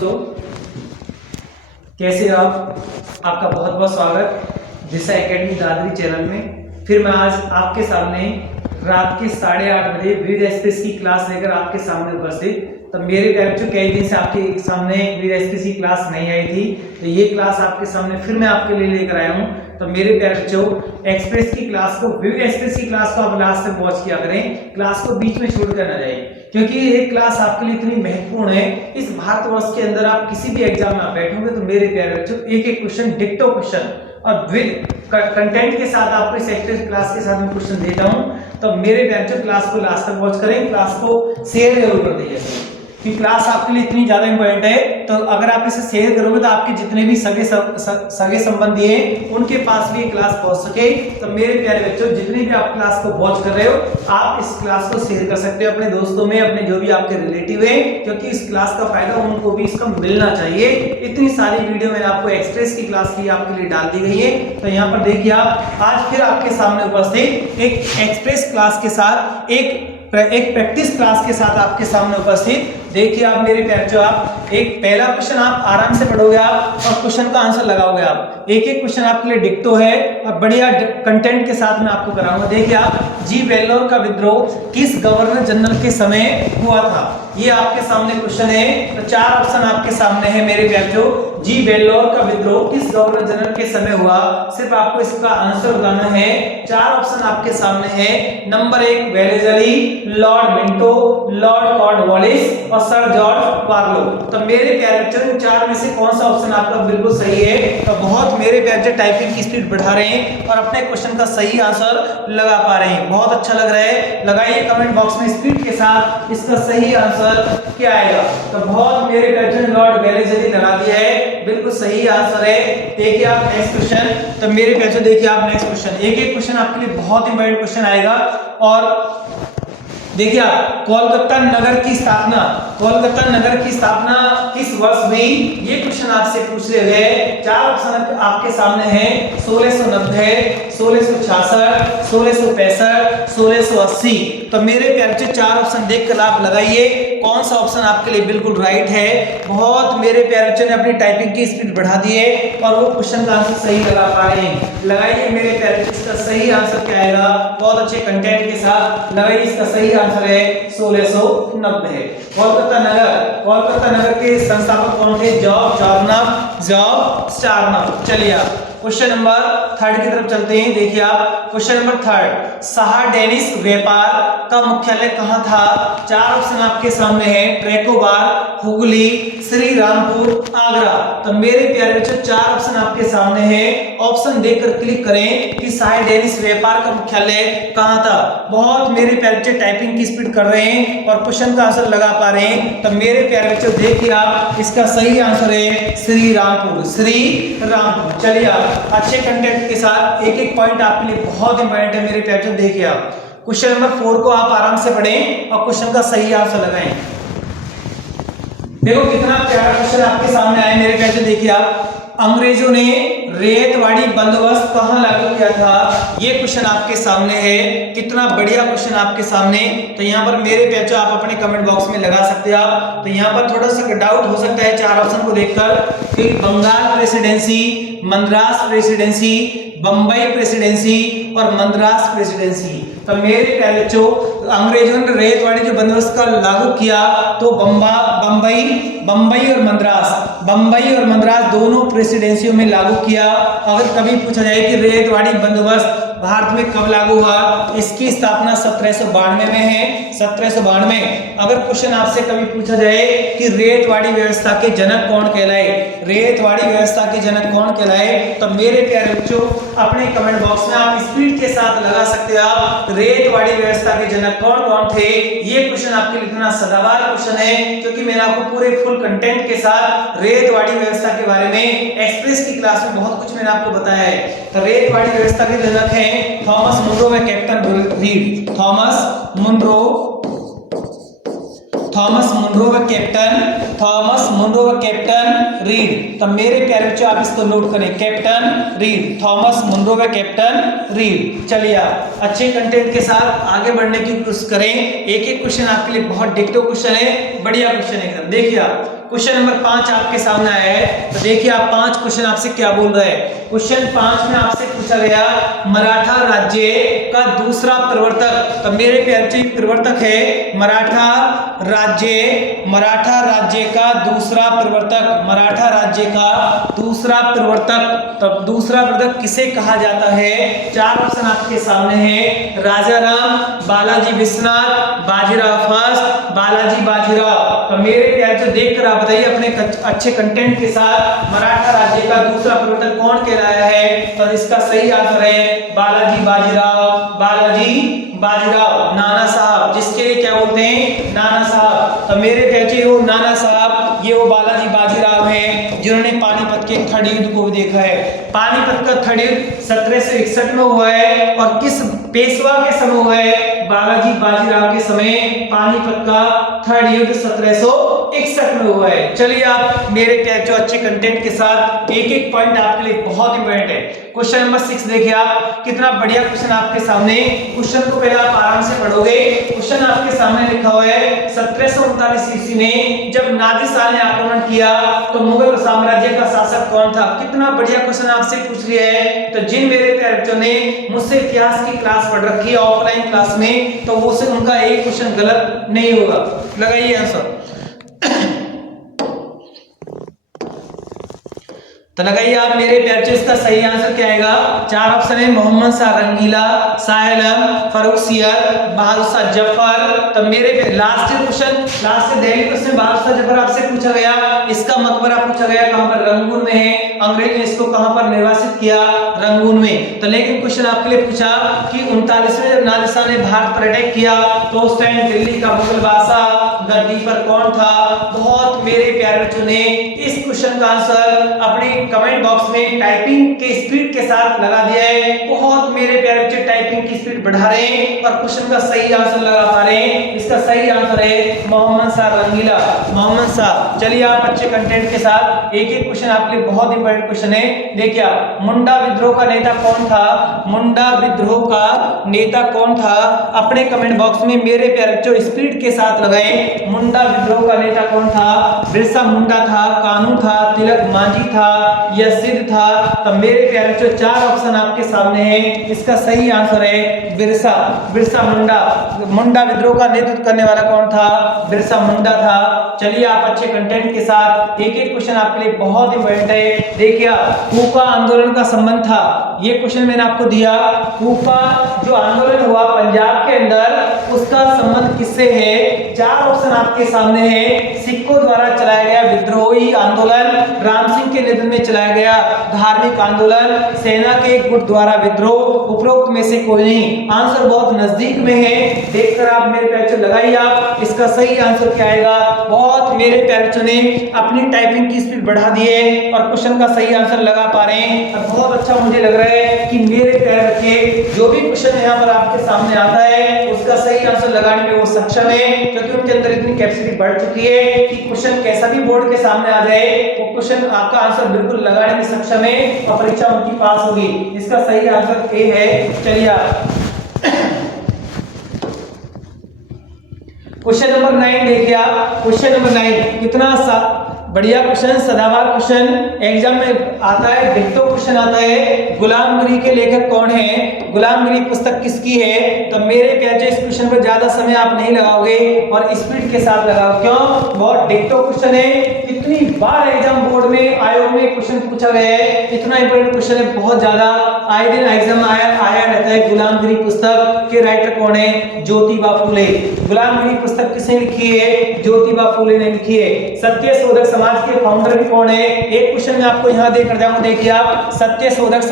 दोस्तों, कैसे आप? आपका बहुत बहुत स्वागत दिशा एकेडमी दादरी चैनल में। फिर मैं आज आपके सामने रात के 8:30 बजे वीर एक्सप्रेस की क्लास लेकर आपके सामने उपस्थित। तो मेरे प्यारे बच्चों, कई दिन से आपके सामने वीर एक्सप्रेस की क्लास नहीं आई थी, तो ये क्लास आपके सामने फिर मैं आपके लिए लेकर आया हूँ। तो मेरे प्यारे बच्चों, एक्सप्रेस की क्लास को, वीर एक्सप्रेस की क्लास को आप लास्ट तक वॉच किया करें, क्लास को बीच में छोड़कर ना जाए, क्योंकि ये क्लास आपके लिए इतनी महत्वपूर्ण है। इस भारतवर्ष के अंदर आप किसी भी एग्जाम में बैठोगे तो मेरे प्यारे बच्चों, एक एक क्वेश्चन डिक्टो क्वेश्चन और विद कंटेंट के साथ आपको इस एक्सप्रेस क्लास के साथ में क्वेश्चन देता हूं। तो मेरे प्यारे बच्चों, क्लास को लास्ट तक वॉच करें, क्लास को शेयर जरूर कर दीजिए, कि क्लास आपके लिए इतनी ज्यादा इंपॉर्टेंट है। तो अगर आप इसे शेयर करोगे तो आपके जितने भी सगे संबंधी हैं उनके पास भी ये क्लास पहुंच सके। तो मेरे प्यारे बच्चों, जितने भी आप क्लास को वॉच कर रहे हो, आप इस क्लास को शेयर कर सकते हो अपने दोस्तों में, अपने जो भी आपके रिलेटिव है, क्योंकि इस क्लास का फायदा उनको भी इसका मिलना चाहिए। इतनी सारी वीडियो मैंने आपको एक्सप्रेस की क्लास की आपके लिए डाल दी गई है। तो यहाँ पर देखिए, आप आज फिर आपके सामने उपस्थित एक एक्सप्रेस क्लास के साथ, एक प्रैक्टिस क्लास के साथ आपके सामने उपस्थित। देखिए आप मेरे प्यारे बच्चों, आप एक पहला क्वेश्चन आप आराम से पढ़ोगे आप, और क्वेश्चन का आंसर लगाओगे आप। एक एक क्वेश्चन आपके लिए डिक्टो है और बढ़िया कंटेंट के साथ मैं आपको कराऊंगा। देखिए आप, जी वेल्लोर का विद्रोह किस गवर्नर जनरल के समय हुआ था? ये आपके सामने क्वेश्चन है। तो 4 ऑप्शन आपके सामने है मेरे प्यारे बच्चों। जी वेल्लोर का विद्रोह किस गवर्नर जनरल के समय हुआ? सिर्फ आपको इसका आंसर बताना है। 4 ऑप्शन आपके सामने है। Number 1 Wellesley, Lord Minto, Lord Cornwallis और सर जॉर्ज बार्लो। तो मेरे प्यारे बच्चों, इन 4 में से कौन सा ऑप्शन आपका बिल्कुल सही है? तो बहुत मेरे प्यारे बच्चे टाइपिंग की स्पीड बढ़ा रहे हैं और अपने क्वेश्चन का सही आंसर लगा पा रहे हैं। बहुत अच्छा लग रहा है। लगाइए कमेंट बॉक्स में स्पीड के साथ इसका सही आंसर क्या आएगा। तो बहुत मेरे प्यारे बच्चे लॉर्ड वेलेजली लगा दिया है, बिल्कुल सही आंसर है। देखिए आप नेक्स्ट क्वेश्चन। तो मेरे प्यारे बच्चों, देखिए आप नेक्स्ट क्वेश्चन, एक एक क्वेश्चन आपके लिए बहुत इंपॉर्टेंट क्वेश्चन आएगा। और देखिए आप, कोलकाता नगर की स्थापना, कोलकाता नगर की स्थापना किस वर्ष हुई? ये क्वेश्चन आपसे पूछ लिए गए। 4 ऑप्शन आपके सामने हैं। 1690, 1666, 1665, 1680। तो मेरे प्यारे बच्चे, 4 ऑप्शन देखकर आप लगाइए कौन सा ऑप्शन आपके लिए बिल्कुल राइट है। बहुत मेरे प्यारे बच्चों ने अपनी टाइपिंग की स्पीड बढ़ा दी है और वो क्वेश्चन का आंसर सही लगा पा रहे हैं। लगाइए मेरे प्यारे बच्चे, इसका सही आंसर क्या आएगा? बहुत अच्छे कंटेंट के साथ लगाइए। इसका सही आंसर है 1690। कोलकाता नगर के संस्थापक कौन थे? जॉर्ज चार्नक। चलिए आप क्वेश्चन नंबर 3 की तरफ चलते हैं। देखिए आप, क्वेश्चन नंबर 3, शाह डेनिश व्यापार का मुख्यालय कहां था? 4 ऑप्शन आपके सामने है। ट्रैकोबार, हुगली, श्री रामपुर, आगरा। तो मेरे प्यारे बच्चों, 4 ऑप्शन आपके सामने हैं। ऑप्शन देखकर क्लिक करें कि शाह डेनिश व्यापार का मुख्यालय कहां था। बहुत मेरे प्यारे बच्चे टाइपिंग की स्पीड कर रहे हैं और क्वेश्चन का आंसर लगा पा रहे हैं। तो मेरे प्यारे बच्चों, देखिए आप, इसका सही आंसर है श्री रामपुर। चलिए आप अच्छे कंटेंट के साथ, एक एक पॉइंट आपके लिए बहुत इंपॉर्टेंट है मेरे प्यारे बच्चों। देखिए आप, क्वेश्चन नंबर 4 को आप आराम से पढ़ें और क्वेश्चन का सही आंसर लगाएं। देखो कितना प्यारा क्वेश्चन आपके सामने आया मेरे प्यारे बच्चों। देखिए आप, अंग्रेजों ने रेतवाड़ी बंदोबस्त कहां लागू किया था? ये क्वेश्चन आपके सामने है। कितना बढ़िया क्वेश्चन आपके सामने। तो यहाँ पर मेरे प्यारे, आप अपने कमेंट बॉक्स में लगा सकते हो आप। तो यहाँ पर थोड़ा सा डाउट हो सकता है 4 ऑप्शन को देखकर कि Bengal presidency, Madras presidency, Bambai presidency और मद्रास प्रेसिडेंसी। तो मेरे प्यारे बच्चों, अंग्रेजों ने रेतवाड़ी जो बंदोबस्त का लागू किया तो बंबई और मद्रास दोनों प्रेसिडेंसियों में लागू किया। अगर कभी पूछा जाए कि रेतवाड़ी बंदोबस्त भारत में कब लागू हुआ, इसकी स्थापना 1792 में है। 1792। अगर क्वेश्चन आपसे कभी पूछा जाए कि रेतवाड़ी व्यवस्था के जनक कौन कहलाए, रेतवाड़ी व्यवस्था के जनक कौन कहलाए, तो मेरे प्यारे बच्चों, अपने कमेंट बॉक्स में आप स्पीड के साथ लगा सकते हो आप, रेतवाड़ी व्यवस्था के जनक कौन कौन थे। ये क्वेश्चन आपके लिए इतना सदाबहार क्वेश्चन है, क्योंकि मैंने आपको पूरे फुल कंटेंट के साथ रेतवाड़ी व्यवस्था के बारे में एक्सप्रेस की क्लास में बहुत कुछ मैंने आपको बताया है। तो रेतवाड़ी व्यवस्था के जनक हैं थॉमस मुनरो व कैप्टन रीड। थॉमस मुनरो व कैप्टन रीड। तो मेरे प्यारे बच्चों, आप इसको नोट करें, कैप्टन रीड, थॉमस मुनरो व कैप्टन रीड। चलिए आप अच्छे कंटेंट के साथ आगे बढ़ने की कोशिश करें। एक एक क्वेश्चन आपके लिए बहुत डिक्टो क्वेश्चन है, बढ़िया क्वेश्चन है एकदम। देखिए आप, क्वेश्चन नंबर 5 आपके सामने आया है। तो देखिए आप 5 क्वेश्चन आपसे क्या बोल रहे हैं। क्वेश्चन 5 में आपसे पूछा गया मराठा राज्य का दूसरा प्रवर्तक। तो मेरे प्यारे बच्चे प्रवर्तक है मराठा राज्य का दूसरा प्रवर्तक, मराठा राज्य का दूसरा प्रवर्तक। तब दूसरा प्रवर्तक किसे कहा जाता है? 4 ऑप्शन आपके सामने है। राजाराम, बालाजी विश्वनाथ, बाजीराव फर्स्ट, बालाजी बाजीराव। तो मेरे प्यारे बच्चों देख कर आप बताइए अपने अच्छे कंटेंट के साथ मराठा राज्य का दूसरा प्रवर्तक कौन कहलाया है? तो इसका सही आंसर है बालाजी बाजीराव, बालाजी बाजीराव, नाना साहब, जिसके लिए क्या बोलते हैं? नाना साहब। तो मेरे प्यारे वो नाना साहब, ये वो बालाजी बाजीराव हैं जिन्होंने पानीपत के थर्ड युद्ध को भी देखा है। पानीपत का थर्ड युद्ध 1761 में हुआ है और किस पेशवा के समय हुआ है? बालाजी बाजीराव के समय पानीपत का थर्ड युद्ध 1761 में हुआ है। चलिए आप मेरे प्यारे जो अच्छे कंटेंट के साथ एक एक पॉइंट आपके लिए बहुत इंपॉर्टेंट है। क्वेश्चन नंबर 6 देखिए आप, कितना बढ़िया क्वेश्चन आपके सामने। क्वेश्चन को पहले आप आराम से पढ़ोगे। क्वेश्चन आपके सामने लिखा हुआ है 1739 ईस्वी में जब नादिर शाह ने आक्रमण किया तो मुगल साम्राज्य का शासक कौन था? कितना बढ़िया क्वेश्चन आपसे पूछ लिया है। तो जिन मेरे प्यारे बच्चों ने मुझसे इतिहास की क्लास पढ़ रखी है ऑफलाइन क्लास में, तो वो से उनका एक क्वेश्चन गलत नहीं होगा। लगाइए आंसर। तो लगाइए आप मेरे प्यारे बच्चों, इसका सही आंसर क्या आएगा? 4 ऑप्शन है। मोहम्मद शाह रंगीला, शाह आलम, फारूक सियर, बहादुर शाह जफर। तो मेरे लास्ट क्वेश्चन, लास्ट से दिल्ली क्वेश्चन बहादुर शाह जफर आपसे पूछा गया। इसका मकबरा पूछा गया कहां पर? रंगून में है। अंग्रेज ने इसको कहां पर निर्वासित किया? रंगून में। तो लेकिन क्वेश्चन आपके लिए पूछा कि 39वें जब नादिर शाह ने भारत पर अटैक किया तो उस टाइम दिल्ली का मुगल बादशाह गद्दी पर कौन था? बहुत मेरे प्यारे बच्चों ने इस क्वेश्चन का आंसर अपने कमेंट बॉक्स में टाइपिंग के स्पीड के साथ लगा दिया है। बहुत मेरे प्यारे बच्चे टाइपिंग की स्पीड बढ़ा रहे हैं और क्वेश्चन का सही आंसर लगा पा रहे हैं। इसका सही आंसर है मोहम्मद शाह रंगीला, मोहम्मद शाह। चलिए आप अच्छे कंटेंट के साथ एक एक क्वेश्चन आपके लिए बहुत इंपॉर्टेंट क्वेश्चन है। देखिए आप, मुंडा विद्रोह का नेता कौन था? मुंडा विद्रोह का नेता कौन था? अपने कमेंट बॉक्स में मेरे प्यारे बच्चों स्पीड के साथ लगाएं। मुंडा विद्रोह का नेता कौन था? बिरसा मुंडा था, कानू था, तिलक मांझी था या सिद्ध था? तो मेरे प्यारे बच्चों 4 ऑप्शन आपके सामने है। इसका सही आंसर है बिरसा मुंडा। मुंडा विद्रोह का नेतृत्व करने वाला कौन था? बिरसा मुंडा था। चलिए आप अच्छे कंटेंट के साथ एक एक क्वेश्चन आपके लिए बहुत इंपॉर्टेंट है। देखिए कूका आंदोलन का संबंध था, ये क्वेश्चन मैंने आपको दिया। कूका जो आंदोलन हुआ पंजाब के अंदर, उसका संबंध किससे है? 4 ऑप्शन आपके सामने है। सिखों द्वारा चलाया गया विद्रोही आंदोलन, राम सिंह के नेतृत्व में चलाया गया धार्मिक आंदोलन, सेना के गुट द्वारा विद्रोह, उपरोक्त में से कोई नहीं। आंसर बहुत नजदीक में है, देखकर आप मेरे प्यारे लगाइए आप। इसका सही आंसर क्या आएगा? बहुत मेरे प्यारे ने अपनी टाइपिंग की स्पीड बढ़ा दी है और क्वेश्चन का सही आंसर लगा पा रहे हैं। और बहुत अच्छा मुझे लग रहा है कि मेरे प्यारे बच्चे जो भी क्वेश्चन यहाँ पर आपके सामने आता है उसका सही आंसर लगाने में वो सक्षम है, क्योंकि उनके अंदर इतनी कैपेसिटी बढ़ चुकी है कि क्वेश्चन कैसा भी बोर्ड के सामने आ जाए वो क्वेश्चन आपका आंसर बिल्कुल लगाने में सक्षम है और परीक्षा उनकी पास होगी। इसका सही आंसर ए है। चलिए आप क्वेश्चन नंबर 9 देखिए आप। क्वेश्चन नंबर 9 कितना बढ़िया क्वेश्चन, सदाबहार क्वेश्चन एग्जाम में आता है, डिक्टो क्वेश्चन आता है। गुलामगिरी के लेखक कौन है? गुलामगिरी पुस्तक किसकी है? तो मेरे प्यारे इस क्वेश्चन पर ज्यादा समय आप नहीं लगाओगे और स्पीड के साथ लगाओ। क्यों? बहुत डिक्टो क्वेश्चन है। कितनी बार एग्जाम बोर्ड में आयोग में क्वेश्चन पूछा गया है, इतना इंपॉर्टेंट क्वेश्चन है, बहुत ज्यादा आए दिन एग्जाम आया रहता है। गुलामगिरी पुस्तक के राइटर कौन है? ज्योतिबा फूले। गुलामगिरी पुस्तक किसने लिखी है? ज्योतिबा फूले ने लिखी है। सत्य शोधक समाज के फाउंडर भी कौन है? एक क्वेश्चन मैं आपको यहाँ देकर जाऊंगा, देखिए आप। सत्य शोधक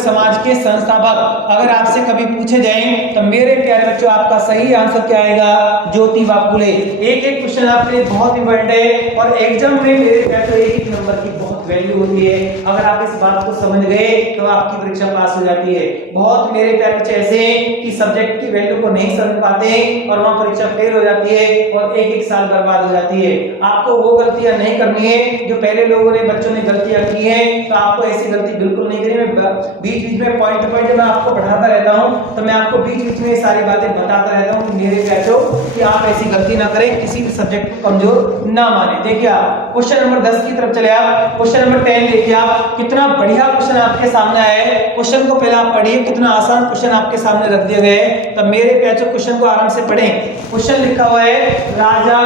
समाज के संस्थापक अगर आपसे कभी पूछे जाएं तो मेरे प्यारे बच्चों आपका सही आंसर क्या आएगा? ज्योतिबा फूले। एक एक क्वेश्चन आपके लिए बहुत इंपॉर्टेंट है और एग्जाम में मेरे प्यारे एक नंबर की बहुत वैल्यू होती है। अगर आप इस बात को समझ गए तो आपकी परीक्षा पास हो जाती है। बहुत मेरे प्यारे बच्चे ऐसे हैं कि सब्जेक्ट की वैल्यू को नहीं समझ पाते और वहां परीक्षा फेल हो जाती है और एक साल बर्बाद हो जाती है। आपको वो गलतियां नहीं करनी है जो पहले लोगों ने बच्चों ने गलतियां की है, तो आपको ऐसी गलती बिल्कुल नहीं करनी। मैं बीच बीच में पॉइंट टू पॉइंट मैं आपको बढ़ाता रहता हूं, तो मैं आपको बीच बीच में सारी बातें बताता रहता हूं कि मेरे बच्चों कि आप ऐसी गलती ना करें, किसी भी सब्जेक्ट को कमजोर ना माने। देखिए आप क्वेश्चन नंबर 10 की तरफ चले। आप क्वेश्चन नंबर 10 देखिए, आप कितना बढ़िया क्वेश्चन आपके सामने आया है। क्वेश्चन को पहले आप पढ़िए, कितना आसान क्वेश्चन आपके सामने रख दिया गया है। तो मेरे बच्चों क्वेश्चन को आराम से पढ़ें। क्वेश्चन लिखा हुआ है राजा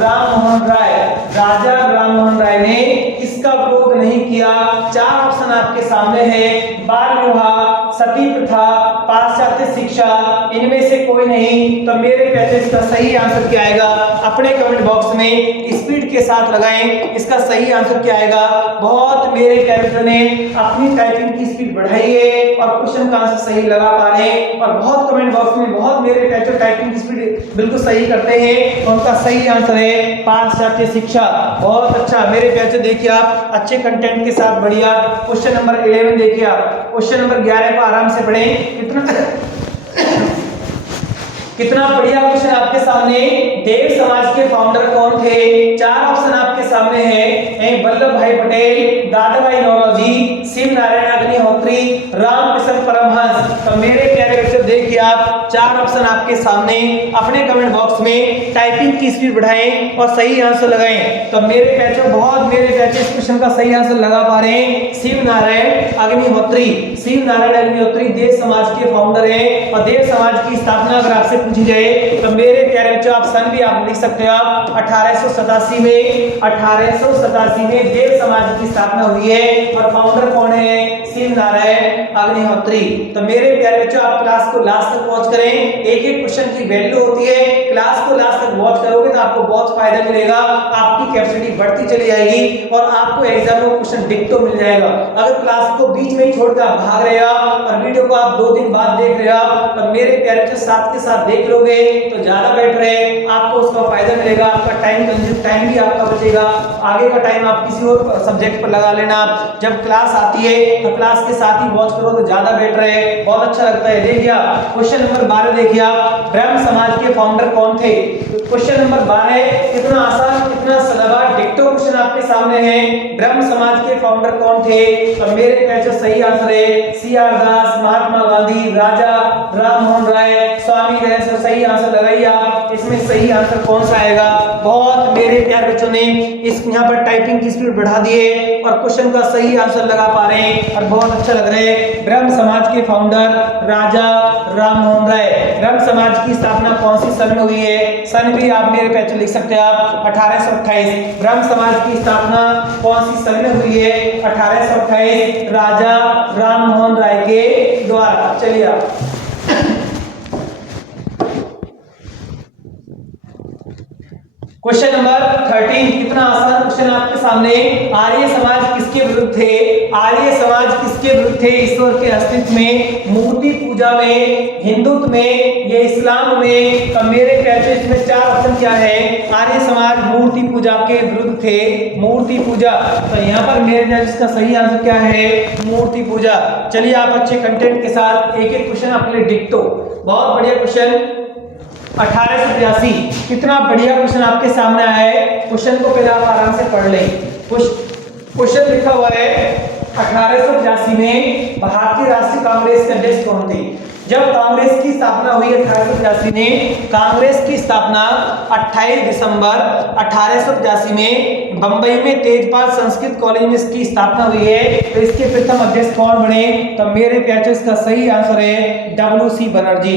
राममोहन राय, राजा राममोहन राय ने किसका विरोध नहीं किया? चार ऑप्शन आपके सामने है, बाल विवाह, सती प्रथा, पाश्चात्य शिक्षा, इनमें से कोई नहीं। तो मेरे कहते इसका सही आंसर क्या आएगा? अपने कमेंट बॉक्स में स्पीड के साथ लगाएं, इसका सही आंसर क्या आएगा? बहुत मेरे कैरेक्टर ने अपनी टाइपिंग की स्पीड बढ़ाई है और क्वेश्चन का आंसर सही लगा पा रहे हैं और बहुत कमेंट बॉक्स में बहुत मेरे कैरेक्टर टाइपिंग की स्पीड बिल्कुल सही करते हैं। उनका सही आंसर है पाश्चात्य शिक्षा। बहुत अच्छा मेरे कैरेक्टर देखिए आप अच्छे कंटेंट के साथ बढ़िया। क्वेश्चन नंबर 11 देखिए आप, क्वेश्चन नंबर 11 को आराम से पढ़ें। कितना बढ़िया क्वेश्चन आपके सामने। देव समाज के फाउंडर कौन थे? चार ऑप्शन आपके सामने हैं, वल्लभ भाई पटेल, दादा भाई नौरोजी, शिव नारायण अग्निहोत्री, रामकृष्ण परमहंस। तो मेरे प्यारे बच्चों देखिए आप चार ऑप्शन आपके सामने, अपने कमेंट बॉक्स में टाइपिंग की स्पीड बढ़ाएं और सही आंसर लगाएं। तो मेरे बच्चों बहुत मेरे बच्चे इस क्वेश्चन का सही आंसर लगा पा रहे हैं, शिव नारायण अग्निहोत्री। शिव नारायण अग्निहोत्री देव समाज के फाउंडर हैं और देव समाज की स्थापना अगर आपसे पूछी जाए तो मेरे प्यारे बच्चों आप सन भी आप लिख सकते हो आप 1887 में देव समाज की स्थापना हुई है और फाउंडर कौन है? शिव नारायण अग्निहोत्री। तो मेरे प्यारे बच्चों आप क्लास को लास्ट तक वॉच करें, एक एक क्वेश्चन की वैल्यू होती है। क्लास को लास्ट तक वॉच करोगे तो आपको बहुत फायदा मिलेगा, आपकी कैपेसिटी बढ़ती चली जाएगी और आपको एग्जाम में क्वेश्चन डिक्टो मिल जाएगा। अगर क्लास को बीच में ही छोड़कर आप भाग रहे हो और वीडियो को आप 2 दिन बाद देख रहे हो तो मेरे प्यारे बच्चों साथ के साथ देख लोगे तो ज्यादा बेटर है, आपको उसका फायदा मिलेगा, आपका टाइम भी आपका बचेगा। आगे का टाइम आप किसी और सब्जेक्ट पर लगा लेना। जब क्लास आती है तो क्लास के साथ ही वॉच करो तो ज्यादा बेटर है, बहुत अच्छा लगता है। देखिए क्वेश्चन नंबर 12 देखिए आप, ब्रह्म समाज के फाउंडर कौन थे? क्वेश्चन नंबर 12 कितना आसान कितना सलवा डिक्टो क्वेश्चन आपके सामने है। ब्रह्म समाज के फाउंडर कौन थे? तो मेरे कैसे सही आंसर है सीआर दास, महात्मा गांधी, राजा राममोहन राय, स्वामी दयानंद। सही आंसर लगाइए आप, इसमें सही आंसर कौन सा आएगा? बहुत मेरे प्यारे बच्चों ने इस यहाँ पर टाइपिंग की स्पीड बढ़ा दी है और क्वेश्चन का सही आंसर लगा पा रहे हैं और बहुत अच्छा लग रहा है। ब्रह्म समाज के फाउंडर राजा राममोहन राय। ब्रह्म समाज की स्थापना कौन सी सन में हुई है? सन भी आप मेरे पैच लिख सकते हैं आप 1828। ब्रह्म समाज की स्थापना कौन सी सन में हुई है? 1828 राजा राममोहन राय के द्वारा। चलिए आप क्वेश्चन नंबर 13 कितना आसान क्वेश्चन आपके सामने। आर्य समाज किसके विरुद्ध थे? आर्य समाज किसके विरुद्ध थे? ईश्वर के अस्तित्व में, मूर्ति पूजा में, हिंदुत्व में, ये इस्लाम में। तो मेरे कहते इसमें चार ऑप्शन क्या है? आर्य समाज मूर्ति पूजा के विरुद्ध थे, मूर्ति पूजा। तो यहाँ पर मेरे इसका सही आंसर क्या है? मूर्ति पूजा। चलिए आप अच्छे कंटेंट के साथ एक एक क्वेश्चन अपने लिए डिक्टो। बहुत बढ़िया क्वेश्चन 1882 कितना बढ़िया क्वेश्चन आपके सामने आया है। क्वेश्चन को पहले आप आराम से पढ़ लें। क्वेश्चन लिखा हुआ है 1882 में भारतीय राष्ट्रीय कांग्रेस के अध्यक्ष कौन थे? जब कांग्रेस की स्थापना हुई 1885 में, कांग्रेस की स्थापना 28 दिसंबर 1885 में बंबई में तेजपाल संस्कृत कॉलेज में इसकी स्थापना हुई है। तो इसके प्रथम अध्यक्ष कौन बने? तो मेरे प्यारे इसका सही आंसर है डब्ल्यू.सी. बनर्जी।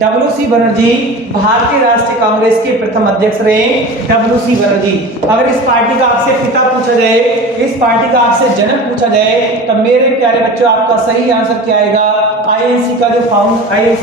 डब्ल्यू.सी. बनर्जी भारतीय राष्ट्रीय कांग्रेस के प्रथम अध्यक्ष रहे। डब्ल्यू.सी. बनर्जी। अगर इस पार्टी का आपसे पिता पूछा जाए, इस पार्टी का आपसे जनक पूछा जाए तो मेरे प्यारे बच्चों आपका सही आंसर क्या आएगा? आईएनसी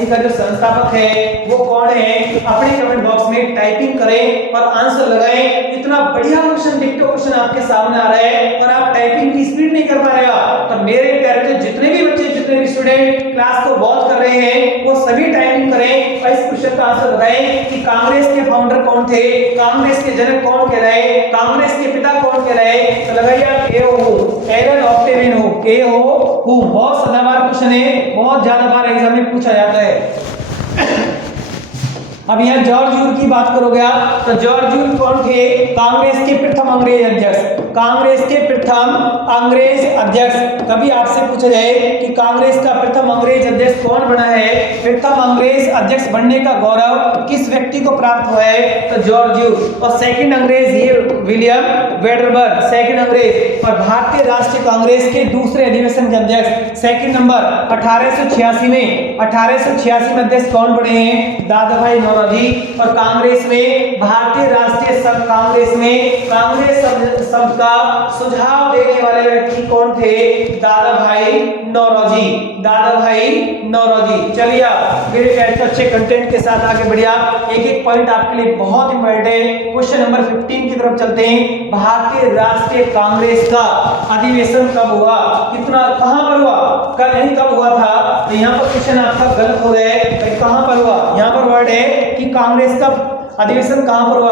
का जो संस्थापक है वो कौन है? अपने कमेंट बॉक्स में टाइपिंग करें और आंसर लगाएं। इतना बढ़िया क्वेश्चन डिक्टो क्वेश्चन आपके सामने आ रहा है और आप टाइपिंग की स्पीड नहीं कर पा रहे हो। तो मेरे प्यारे जितने भी बच्चे जितने भी स्टूडेंट क्लास को वॉच कर रहे रहे हैं वो सभी टाइपिंग करें और इस क्वेश्चन का आंसर बताएं कि कांग्रेस के फाउंडर कौन थे, कांग्रेस के जनक कौन कहलाए, कांग्रेस के पिता कौन कहलाए। तो लगाइए आप ए हो, एलन ऑक्टेवियन हो, ए हो हु। बहुत सदाबहार क्वेश्चन है, बहुत ज्यादा बार एग्जाम में पूछा जाता है। अब यहाँ जॉर्ज यूल की बात करोगे आप, तो जॉर्ज यूल कौन थे, कांग्रेस के प्रथम अंग्रेज अध्यक्ष, कांग्रेस के प्रथम अंग्रेज अध्यक्ष। कभी आपसे पूछा जाए कि कांग्रेस का प्रथम अंग्रेज अध्यक्ष कौन बना है, प्रथम अंग्रेज अध्यक्ष बनने का गौरव किस व्यक्ति को प्राप्त हुआ है, तो जॉर्ज यूल। और सेकंड अंग्रेज ये विलियम वेडरबर्ग, सेकंड अंग्रेज। और भारतीय राष्ट्रीय कांग्रेस के दूसरे अधिवेशन के अध्यक्ष सेकंड नंबर 1886 में, 1886 में अध्यक्ष कौन बने हैं, दादा भाई नौरोजी। और कांग्रेस में, भारतीय राष्ट्रीय कांग्रेस में कांग्रेस शब्द का सुझाव देने वाले व्यक्ति कौन थे, दादा भाई नौरोजी, दादा भाई नौरोजी। चलिए आप मेरे प्यारे अच्छे कंटेंट के साथ आगे बढ़िया, एक एक पॉइंट आपके लिए बहुत इंपॉर्टेंट है। क्वेश्चन नंबर 15 की तरफ चलते हैं। भारतीय राष्ट्रीय कांग्रेस का अधिवेशन कब हुआ, कितना, कहां पर हुआ, कल नहीं कब हुआ था। तो यहाँ पर क्वेश्चन आपका गलत हो गया है, कहां पर हुआ, यहाँ पर वर्ड है कि कांग्रेस का अधिवेशन कहां पर हुआ,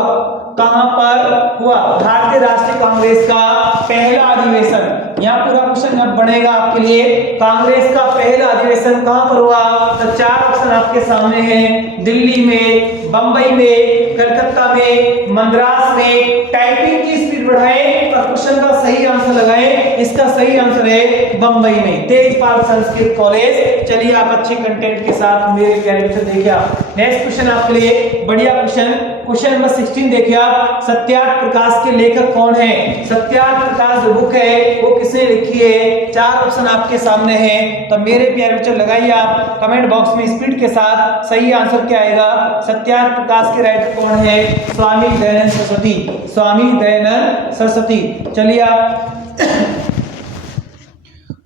कहां पर हुआ, भारतीय राष्ट्रीय कांग्रेस का पहला अधिवेशन। यहाँ पूरा क्वेश्चन अब बनेगा आपके लिए, कांग्रेस का पहला अधिवेशन कहां पर हुआ। तो चार ऑप्शन आपके सामने हैं, दिल्ली में, बंबई में, कलकत्ता में, मद्रास में। टाइपिंग की स्पीड बढ़ाएं और क्वेश्चन का सही आंसर लगाएं। इसका सही आंसर है बंबई में, तेजपाल संस्कृत कॉलेज। चलिए आप अच्छे कंटेंट के साथ मेरे प्यारे बच्चे देखिए। नेक्स्ट क्वेश्चन आपके लिए बढ़िया क्वेश्चन, क्वेश्चन नंबर 16 देखिए आप। सत्यार्थ प्रकाश के लेखक कौन है, सत्यार्थ प्रकाश जो बुक है वो किसने लिखी है। चार ऑप्शन आपके सामने हैं, तो मेरे प्यारे बच्चों लगाइए आप कमेंट बॉक्स में स्पीड के साथ सही आंसर क्या आएगा। सत्यार्थ प्रकाश के राइटर कौन है, स्वामी दयानंद सरस्वती, स्वामी दयानंद सरस्वती। चलिए आप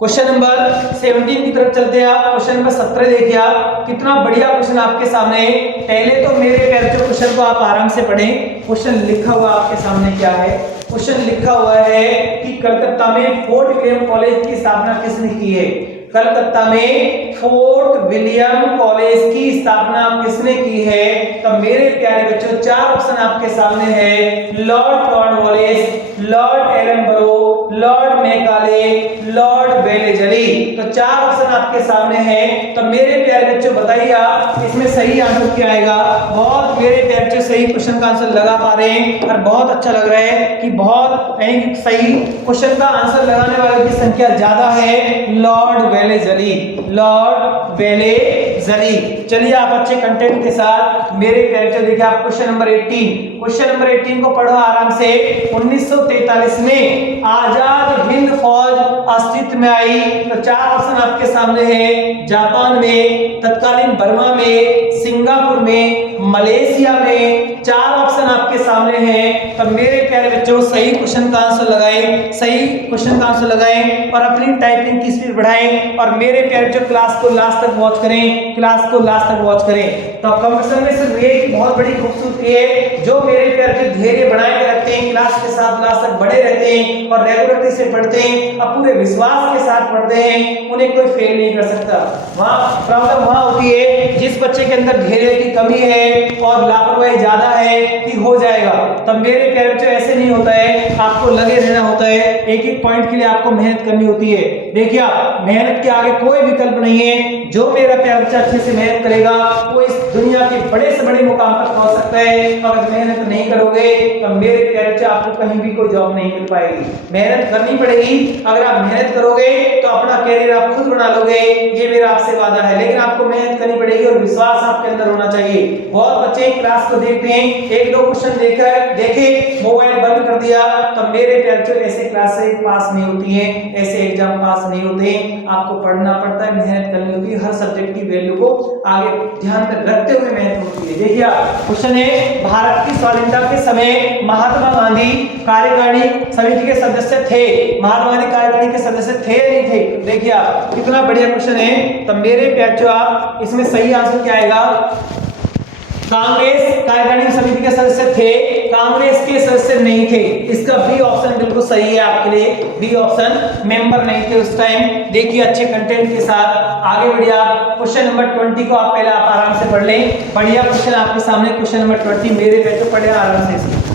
क्वेश्चन नंबर 17 की तरफ चलते हैं आप। क्वेश्चन नंबर 17 देखिए आप, कितना बढ़िया क्वेश्चन आपके सामने। पहले तो मेरे प्यारे बच्चों क्वेश्चन को आप आराम से पढ़ें। क्वेश्चन लिखा हुआ आपके सामने क्या है, क्वेश्चन लिखा हुआ है कि कलकत्ता में फोर्ट विलियम कॉलेज की स्थापना किसने की है। कलकत्ता में फोर्ट विलियम कॉलेज की स्थापना किसने की है। तो मेरे प्यारे बच्चों चार ऑप्शन आपके सामने है, Lord Cornwallis, Lord Ellenborough, Lord Macaulay, Lord Wellesley. तो चार ऑप्शन आपके सामने हैं। तो मेरे प्यारे बच्चों बताइए आप इसमें सही आंसर क्या आएगा। बहुत मेरे प्यारे बच्चों सही क्वेश्चन का आंसर लगा पा रहे हैं और बहुत अच्छा लग रहा है कि बहुत सही क्वेश्चन का आंसर लगाने वालों की संख्या ज्यादा है, लॉर्ड वेलेजली, लॉर्ड वेलेजली। चलिए आप अच्छे कंटेंट के साथ मेरे प्यारे बच्चों देखिए आप क्वेश्चन नंबर 18, क्वेश्चन नंबर 18 को पढ़ो आराम से। 1943 में आजाद हिंद फौज अस्तित्व में आई। तो चार ऑप्शन आपके सामने हैं, जापान में, तत्कालीन बर्मा में, सिंगापुर में, मलेशिया में। चार ऑप्शन आपके सामने हैं। तो मेरे प्यारे बच्चों सही क्वेश्चन का आंसर लगाएं, सही क्वेश्चन का आंसर लगाएं और अपनी टाइपिंग की स्पीड बढ़ाएं। और मेरे प्यारे बच्चों क्लास को लास्ट तक वॉच करें, क्लास को लास्ट तक वॉच करें। तो कंपटीशन में सिर्फ एक बहुत बड़ी खूबसूरती है, जो मेरे प्यारे बच्चे धैर्य बनाए रखते हैं, क्लास के साथ लास्ट तक बड़े रहते हैं और रेगुलरिटी से पढ़ते हैं और पूरे विश्वास के साथ पढ़ते हैं, उन्हें कोई फेल नहीं कर सकता। वहाँ प्रॉब्लम वहाँ होती है जिस बच्चे के अंदर धैर्य की कमी है और लापरवाही ज्यादा है कि हो जाएगा। तब मेरे प्यारे बच्चों ऐसे नहीं होता है, आपको लगे रहना होता है, एक एक पॉइंट के लिए आपको मेहनत करनी होती है। देखिए आप मेहनत के आगे कोई विकल्प नहीं है। जो मेरा प्यारा बच्चा अच्छे से मेहनत करेगा वो इस दुनिया के बड़े से बड़े मुकाम पर पहुंच सकता है। अगर मेहनत नहीं करोगे तो मेरे प्यारे बच्चे आपको कहीं भी कोई जॉब नहीं मिल पाएगी। मेहनत करनी पड़ेगी। अगर आप मेहनत करोगे तो अपना कैरियर आप खुद बना लोगे, ये मेरा आपसे वादा है। लेकिन आपको मेहनत करनी पड़ेगी और विश्वास आपके अंदर होना चाहिए। बहुत बच्चे क्लास को देखते हैं, एक दो क्वेश्चन देखे मोबाइल बंद कर दिया, तो मेरे प्यारे बच्चों ऐसे क्लासेस पास नहीं होती है, ऐसे एग्जाम पास नहीं होते। आपको पढ़ना पड़ता है, मेहनत करनी होती है, हर सब्जेक्ट की वैल्यू को आगे ध्यान में रखते हुए मेहनत होती है। देखिए क्वेश्चन है, भारत की स्वाधीनता के समय महात्मा गांधी कार्यकारिणी समिति के सदस्य थे। महात्मा गांधी कार्यकारिणी के सदस्य थे नहीं थे। देखिए कितना बढ़िया क्वेश्चन है। तो मेरे प्यारे बच्चों आप इसमें सही आंसर क्या आएगा। कांग्रेस कार्यकारिणी समिति के सदस्य थे, कांग्रेस के सदस्य नहीं थे। इसका बी ऑप्शन बिल्कुल सही है आपके लिए, बी ऑप्शन मेंबर नहीं थे उस टाइम। देखिए अच्छे कंटेंट के साथ आगे बढ़िए आप। क्वेश्चन नंबर 20 को आप पहले आप आराम से पढ़ लें। बढ़िया क्वेश्चन आपके सामने, क्वेश्चन नंबर 20 मेरे पे तो पढ़े आराम से।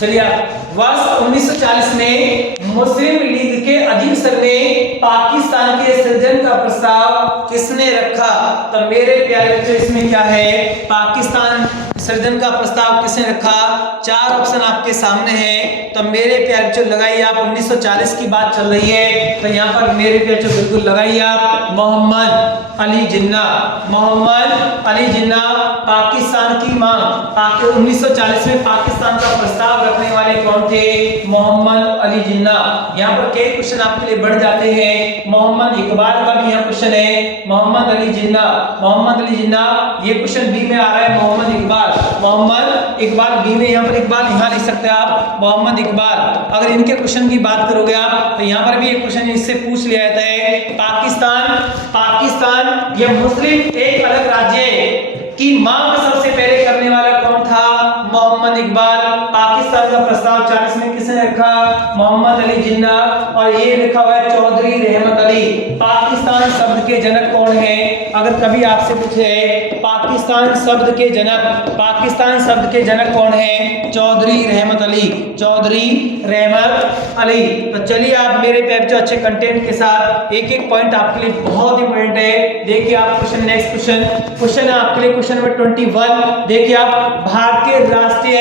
चलिए वर्ष 1940 में मुस्लिम लीग के अधिवेशन में पाकिस्तान के सृजन का प्रस्ताव किसने रखा? तो मेरे प्यारे बच्चों इसमें क्या है, पाकिस्तान सृजन का प्रस्ताव किसने रखा? चार ऑप्शन आपके सामने हैं। तो मेरे प्यारे बच्चों लगाइए आप, 1940 की बात चल रही है तो यहाँ पर मेरे प्यारे बच्चों बिल्कुल लगाइए आप मोहम्मद अली जिन्ना। मोहम्मद अली जिन्ना पाकिस्तान की मांग, 1940 में पाकिस्तान का प्रस्ताव रखने वाले कौन थे? मोहम्मद अली जिन्ना। यहाँ पर कई क्वेश्चन आपके लिए बढ़ जाते हैं। मोहम्मद इकबाल का भी यहाँ क्वेश्चन है, मोहम्मद अली जिन्ना। मोहम्मद अली जिन्ना ये क्वेश्चन बी में आ रहा है। मोहम्मद इकबाल, मोहम्मद इकबाल बी में, यहाँ पर इकबाल यहाँ लिख सकते हैं आप, मोहम्मद इकबाल। अगर इनके क्वेश्चन की बात करोगे आप तो यहाँ पर भी एक क्वेश्चन इससे पूछ लिया जाता है। पाकिस्तान ये मुस्लिम एक अलग राज्य की मांग सबसे पहले करने वाला कौन था? मोहम्मद इकबाल। पाकिस्तान का प्रस्ताव 40 में किसने रखा? मोहम्मद अली जिन्ना। और ये लिखा हुआ है चौधरी रहमत अली। पाकिस्तान शब्द के जनक कौन है? अगर कभी आपसे पूछे पाकिस्तान शब्द के जनक, पाकिस्तान शब्द के जनक कौन है? चौधरी रहमत अली, चौधरी रहमत अली। तो चलिए आप मेरे पे जो अच्छे कंटेंट के साथ एक एक पॉइंट आपके लिए बहुत इंपॉर्टेंट है। देखिए आप क्वेश्चन, नेक्स्ट क्वेश्चन है आपके लिए क्वेश्चन नंबर 21। देखिए आप, भारतीय राष्ट्रीय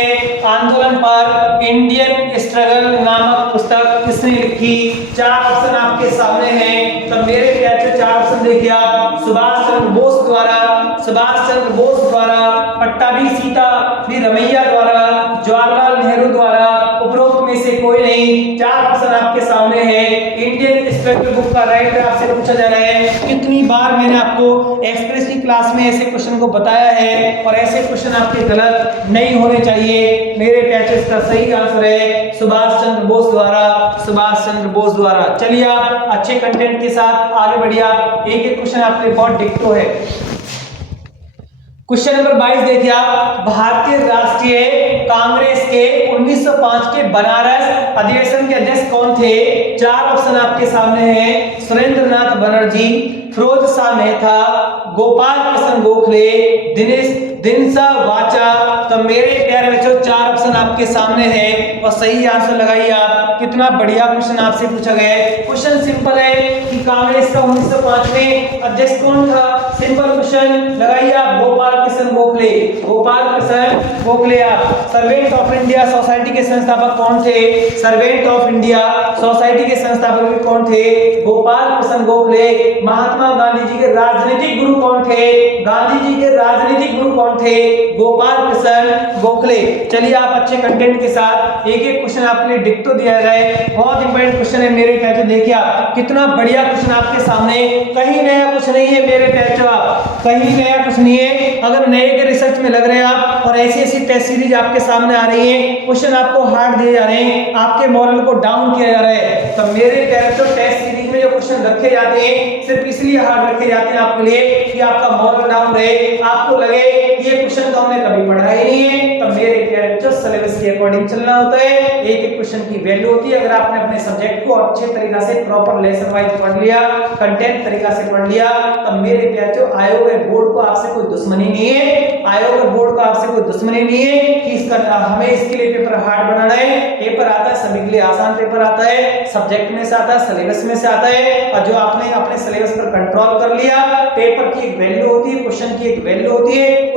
आंदोलन पर इंडियन स्ट्रगल नामक पुस्तक किसने लिखी? चार ऑप्शन आपके सामने हैं। तो मेरे प्यार से चार ऑप्शन देखिए आप, सुभाष चंद्र बोस द्वारा, सुभाष चंद्र बोस द्वारा, पट्टाभी सीता भी रमैया द्वारा, जवाहरलाल नेहरू द्वारा, उपरोक्त में से कोई नहीं। चार ऑप्शन आपके सामने है। इंडियन स्ट्रगल बुक का राइटर आपसे पूछा जा रहा है। कितनी बार मैंने आपको एक्सप्रेस की क्लास में ऐसे क्वेश्चन को बताया है और ऐसे क्वेश्चन आपके गलत नहीं होने चाहिए। मेरे प्यारे इसका सही आंसर है सुभाष चंद्र बोस द्वारा, सुभाष चंद्र बोस द्वारा। चलिए आप अच्छे कंटेंट के साथ आगे बढ़िए। आप एक एक क्वेश्चन आपके लिए बहुत डिक्टो है। क्वेश्चन नंबर 22 देखिए आप, भारतीय राष्ट्रीय कांग्रेस के 1905 के बनारस अधिवेशन के अध्यक्ष कौन थे? चार ऑप्शन आपके सामने हैं। सुरेंद्रनाथ बनर्जी, फिरोज शाह मेहता, गोपाल कृष्ण गोखले, दिनसा वाचा। तो मेरे प्यारे बच्चों चार ऑप्शन आपके सामने हैं और सही आंसर लगाइए आप। कितना बढ़िया क्वेश्चन आपसे पूछा गया है। क्वेश्चन सिंपल है कि कांग्रेस का 1905 में अध्यक्ष कौन था? सिंपल क्वेश्चन लगाइए आप, गोपाल कृष्ण गोखले, गोपाल कृष्ण गोखले। आप सर्वेंट ऑफ इंडिया सोसाइटी के संस्थापक कौन थे? सर्वेंट ऑफ इंडिया सोसाइटी के संस्थापक कौन थे? गोपाल कृष्ण गोखले। महात्मा गांधी जी के राजनीतिक गुरु कौन थे? गांधी जी के राजनीतिक गुरु कौन थे? गोपाल कृष्ण गोखले। चलिए आप अच्छे कंटेंट के साथ एक एक क्वेश्चन आपके लिए डिक्टो दिया है, बहुत इंपॉर्टेंट क्वेश्चन है मेरे प्यारे। देखिए आप कितना बढ़िया क्वेश्चन आपके सामने, कहीं नया कुछ नहीं है मेरे प्यारे। आप कहीं नया कुछ नहीं है। अगर नए के रिसर्च में लग रहे हैं आप और ऐसी ऐसी टेस्ट सीरीज आपके सामने आ रही है, क्वेश्चन आपको हार्ड दिए जा रहे हैं, आपके मॉरल को डाउन किया जा रहा है, तो मेरे प्यारे टेस्ट सीरीज में जो क्वेश्चन रखे जाते हैं सिर्फ इसलिए हार्ड रखे जाते हैं आपके लिए कि आपका मॉरल डाउन रहे, आपको लगे ये क्वेश्चन तो हमने कभी पढ़ा ही नहीं है। तो मेरे प्यारे सिलेबस के अकॉर्डिंग चलना होता है। एक एक क्वेश्चन की वैल्यू होती है। अगर आपने अपने सब्जेक्ट को अच्छे तरीका से प्रॉपर लेसन वाइज पढ़ लिया, कंटेंट तरीका से पढ़ लिया, तब मेरे प्यारे आयोग बोर्ड को आपसे कोई दुश्मनी नहीं है। आयोग बोर्ड को आपसे कोई दुश्मनी नहीं है कि इसका हमें इसके लिए पेपर हार्ड बनाना है। पेपर आता है सभी के लिए आसान पेपर आता है, सब्जेक्ट में से आता है, सिलेबस में से आता है। और जो आपने अपने सिलेबस पर कंट्रोल कर लिया, पेपर की एक वैल्यू होती है, क्वेश्चन की एक वैल्यू होती है,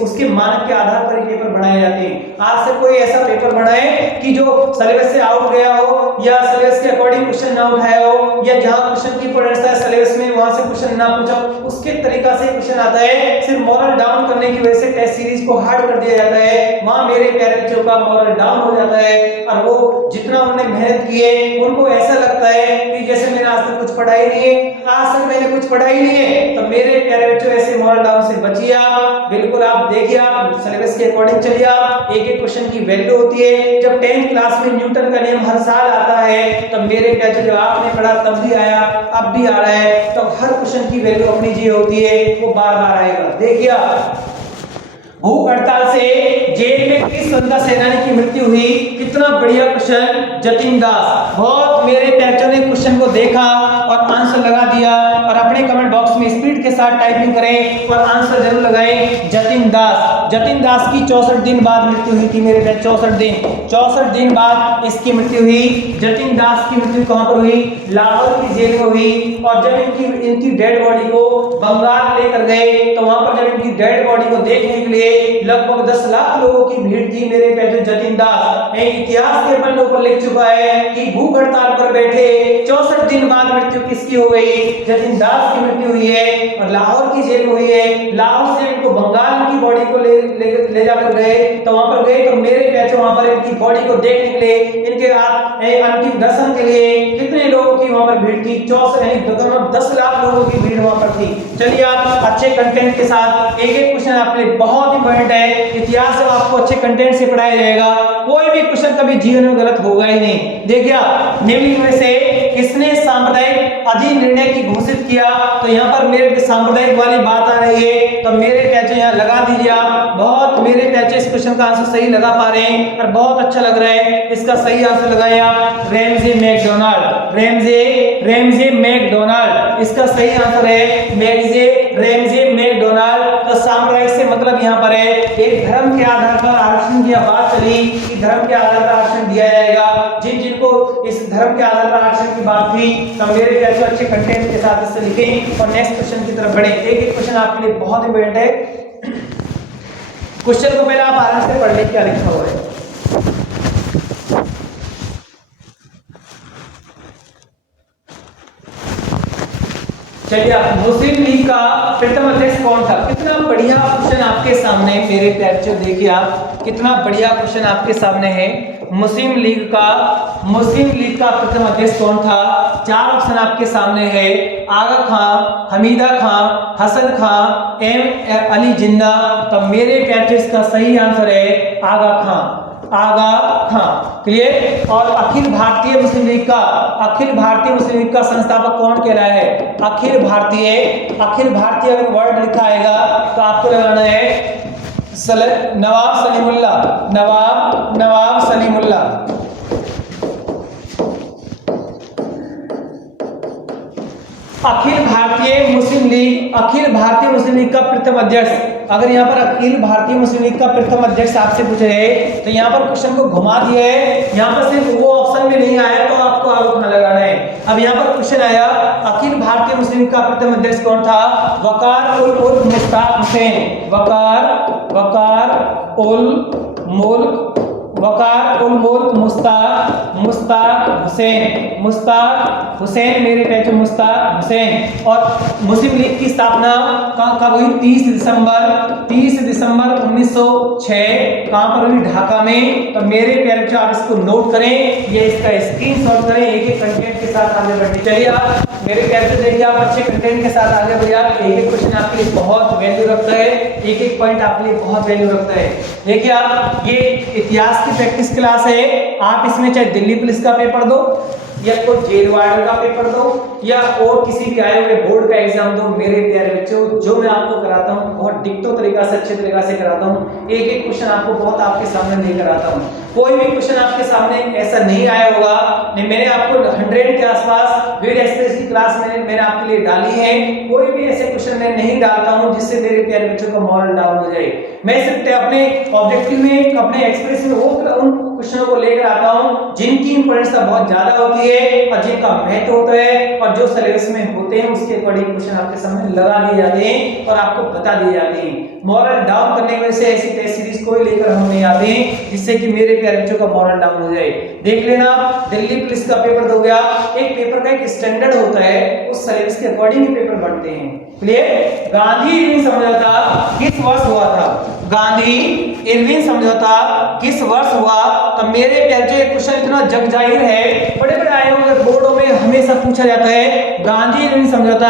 उसके मानक के आधार पर पेपर बनाए जाते हैं। आज से कोई ऐसा पेपर बनाए कि जो सिलेबस से आउट गया हो या सिलेबस के अकॉर्डिंग क्वेश्चन ना उठाया हो या जहां क्वेश्चन की इंपॉर्टेंस है सिलेबस में वहां से क्वेश्चन ना पूछा, उसके तरीका से क्वेश्चन आता है। सिर्फ मॉरल डाउन करने की वजह से टेस्ट सीरीज को हार्ड कर दिया जाता है। वहां मेरे प्यारे बच्चों का मॉरल डाउन हो जाता है और वो जितना उन्होंने मेहनत की है उनको ऐसा लगता है कि जैसे मैंने आज आज तक कुछ पढ़ा ही नहीं है, आज तक मैंने कुछ पढ़ा ही नहीं है, तो मेरे प्यारे बच्चों ऐसे मॉडल डाउन से बचिए आप। बिल्कुल आप देखिए, आप सिलेबस के अकॉर्डिंग चलिए। आप एक एक क्वेश्चन की वैल्यू होती है। जब 10th क्लास में न्यूटन का नियम हर साल आता है, तो मेरे प्यारे जब आपने पढ़ा तब भी आया, अब भी आ रहा है, तो हर क्वेश्चन की वैल्यू अपनी जी होती है, वो बार बार आएगा। देखिए भूख हड़ताल से जेल में किस स्वतंत्रता सेनानी की मृत्यु हुई? कितना बढ़िया क्वेश्चन, जतिन दास। बहुत मेरे बच्चों ने क्वेश्चन को देखा और आंसर लगा दिया, और अपने कमेंट बॉक्स में स्पीड के साथ टाइपिंग करें और आंसर जरूर लगाएं। जतिन दास, जतिन दास की 64 दिन बाद मृत्यु हुई थी मेरे बच्चों, 64 दिन बाद इसकी मृत्यु हुई। जतिन दास की मृत्यु कहां पर हुई? लाहौर की जेल में हुई। और जब इनकी डेड बॉडी को बंगाल लेकर गए, तो वहां पर जब इनकी डेड बॉडी को देखने के लिए लगभग 10 लाख लोगों की भीड़ थी मेरे प्यारे जतिन दास। इतिहास के पन्नों पर लिख चुका है कि भूख हड़ताल पर बैठे 64 दिन बाद मृत्यु किसकी हो गई? जतिन दास की मृत्यु हुई है, और लाहौर की जेल में हुई है। लाहौर से इनको बंगाल की बॉडी को ले जाकर गए, तो वहां पर गए, तो मेरे प्यारे वहां पर इनकी बॉडी को देखने के लिए, इनके अंतिम दर्शन के लिए कितने लोगों की वहां पर भीड़ थी? 10 लाख लोगों की भीड़ वहां पर थी। चलिए आप अच्छे कंटेंट के साथ एक एक क्वेश्चन आपके लिए बहुत इंपॉर्टेंट है। इतिहास से आपको अच्छे कंटेंट से पढ़ाया जाएगा, कोई भी क्वेश्चन कभी जीवन में गलत होगा ही नहीं। देखिए निम्नलिखित में से किसने सांप्रदायिक अधिनिर्णय की घोषित किया? तो यहाँ पर मेरे सांप्रदायिक वाली बात आ रही है, तो मेरे कैचे यहाँ लगा दीजिए आप। बहुत मेरे कैचे इस क्वेश्चन का आंसर सही लगा पा रहे हैं और बहुत अच्छा लग रहा है। इसका सही आंसर लगाए आप, रैमजे मैकडोनाल्ड। रैमजे मैकडोनाल्ड इसका सही आंसर है, रैमजे मैकडोनाल्ड। तो साम्राज्य से मतलब यहाँ पर है एक धर्म के आधार पर आरक्षण की बात चली कि धर्म के आधार पर आरक्षण दिया जाएगा। जिनको इस धर्म के आधार पर आरक्षण की बात थी, तो मेरे कैसे अच्छे कंटेंट के साथ इससे लिखें और नेक्स्ट क्वेश्चन की तरफ बढ़े। एक क्वेश्चन आपके लिए बहुत इंपॉर्टेंट है। क्वेश्चन को पहले आप आराम से पढ़ लें क्या लिखा हुआ है। चलिए आप, मुस्लिम लीग का प्रथम अध्यक्ष कौन था? कितना बढ़िया क्वेश्चन आपके सामने मेरे प्यारे बच्चों, देखिए आप कितना बढ़िया क्वेश्चन आपके सामने है। मुस्लिम लीग का प्रथम अध्यक्ष कौन था? 4 ऑप्शन आपके सामने है, आगा खां, हमीदा खां, हसन खां, एम अली जिन्ना। तो मेरे प्यारे इसका सही आंसर है आगा खां। क्लियर। और अखिल भारतीय मुस्लिम लीग का संस्थापक कौन कहलाया है? अखिल भारतीय अगर वर्ड लिखा आएगा तो आपको लगाना है नवाब सलीमुल्लाह। अखिल भारतीय मुस्लिम लीग का प्रथम अध्यक्ष, अगर यहाँ पर अखिल भारतीय मुस्लिम लीग का प्रथम अध्यक्ष आपसे पूछ रहे हैं, तो यहाँ पर क्वेश्चन को घुमा दिया है। यहाँ पर सिर्फ वो ऑप्शन में नहीं आया तो आपको आरोप लगाना है। अब यहाँ पर क्वेश्चन आया, अखिल भारतीय मुस्लिम लीग का प्रथम अध्यक्ष कौन था? वकार उल मुल्क मुश्ताक हुसैन। वकार उल मुल्क मुश्ताक हुसैन मेरे कहते मुश्ताक हुसैन। और मुस्लिम लीग की स्थापना कब हुई? 30 दिसंबर 1906। कहां पर हुई? ढाका में। तो मेरे प्यारे बच्चों आप इसको नोट करें, ये इसका स्क्रीनशॉट करें एक एक कंटेंट के साथ आगे बढ़ते चलिए। आप मेरे प्यारे बच्चों देखिए, आप अच्छे कंटेंट के साथ आगे बढ़िए। एक एक क्वेश्चन आपके लिए बहुत वैल्यू रखता है, एक एक पॉइंट आपके लिए बहुत वैल्यू रखता है। देखिए आप, ये इतिहास की प्रैक्टिस क्लास है। आप इसमें चाहे दिल्ली पुलिस का पेपर दो या कोई जेल वार्डन का पेपर दो या और किसी भी आए हुए बोर्ड का एग्जाम दो, मेरे प्यारे बच्चों जो मैं आपको कराता हूँ बहुत डिक्टो तरीका से, अच्छे तरीका से कराता हूँ। एक एक क्वेश्चन आपको बहुत आपके सामने लेकर आता हूँ। कोई भी क्वेश्चन आपके सामने ऐसा नहीं आया होगा, नहीं मैंने आपको 100 के आसपास वीर एक्सप्रेस की क्लास मैंने आपके लिए डाली है। कोई भी ऐसे क्वेश्चन मैं नहीं डालता हूँ जिससे मेरे प्यारे बच्चों का मॉरल डाउन हो जाए। मैं सिर्फ अपने ऑब्जेक्टिव में, अपने एक्सप्रेस में उन क्वेश्चनों को लेकर आता हूँ जिनकी इंपॉर्टेंस बहुत ज्यादा होती है और जिनका महत्व होता है और जो सिलेबस में होते हैं उसके अकॉर्डिंग क्वेश्चन आपके सामने लगा दिए जाते हैं और आपको बता दिए जाते हैं। मॉरल डाउन करने की वजह से ऐसी टेस्ट सीरीज कोई लेकर हम नहीं आते हैं जिससे कि मेरे प्यारे बच्चों का मॉरल डाउन हो जाए। देख लेना, दिल्ली पुलिस का पेपर हो गया, एक पेपर का एक स्टैंडर्ड होता है, उस सिलेबस के अकॉर्डिंग ही पेपर बनते हैं। क्लियर। गांधी इरविन समझौता किस वर्ष हुआ था? गांधी इरविन समझौता किस वर्ष हुआ? तो मेरे प्यारे क्वेश्चन इतना जग जाहिर है, बड़े बड़े आयोगों के बोर्डों में हमें हमेशा पूछा जाता है गांधी इरविन समझौता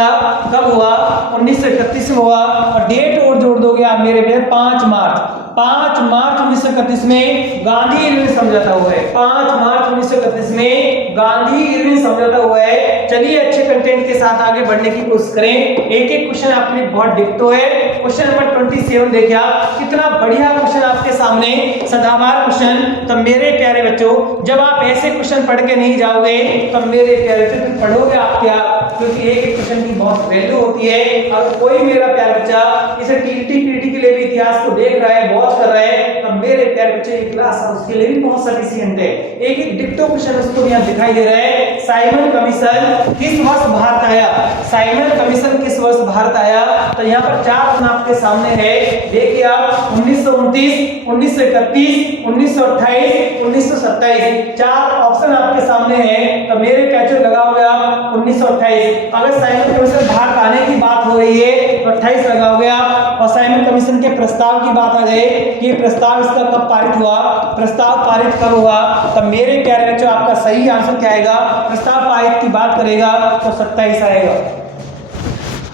कब हुआ, 1931 में हुआ। और डेट और जोड़ दोगे आप मेरे पे 5 मार्च 1931 में गांधी इरविन समझौता हुआ है। 5 मार्च 1931 में गांधी इरविन समझौता हुआ है। चलिए अच्छे कंटेंट के साथ आगे बढ़ने की कोशिश करें। एक एक क्वेश्चन आपके लिए बहुत डिक्टो है। क्वेश्चन नंबर 27 देखिए आप, कितना बढ़िया क्वेश्चन आपके सामने, सदाबहार क्वेश्चन। तो मेरे प्यारे बच्चों, जब आप ऐसे क्वेश्चन पढ़ के नहीं जाओगे तो मेरे प्यारे बच्चों फिर पढ़ोगे आप क्या, क्योंकि एक एक क्वेश्चन की बहुत वैल्यू होती है। अगर कोई मेरा प्यारा बच्चा इसे टीटी पीटी के लिए भी इतिहास को देख रहा है, वॉच कर रहा है, तो मेरे प्यारे बच्चे ये क्लास उसके लिए भी बहुत सफिशिएंट है। एक एक डिक्टो क्वेश्चन उसको यहाँ दिखाई दे रहा है। साइमन कमीशन किस वर्ष भारत आया, साइमन कमीशन किस वर्ष भारत आया, तो यहाँ पर 4 ऑप्शन आपके सामने है। देखिए आप 1929, 1931, 1928, 1927, 4 ऑप्शन आपके सामने है। तो मेरे कैचो लगाओगे आप 1928। अगर साइमन कमीशन भारत आने की बात हो रही है तो 28 लगाओगे आप। और साइमन कमीशन के प्रस्ताव की बात आ जाए कि प्रस्ताव इसका कब पारित हुआ, प्रस्ताव पारित कब हुआ, तो मेरे प्यारे बच्चों आपका सही आंसर क्या आएगा, प्रस्ताव पारित की बात करेगा तो 27 आएगा।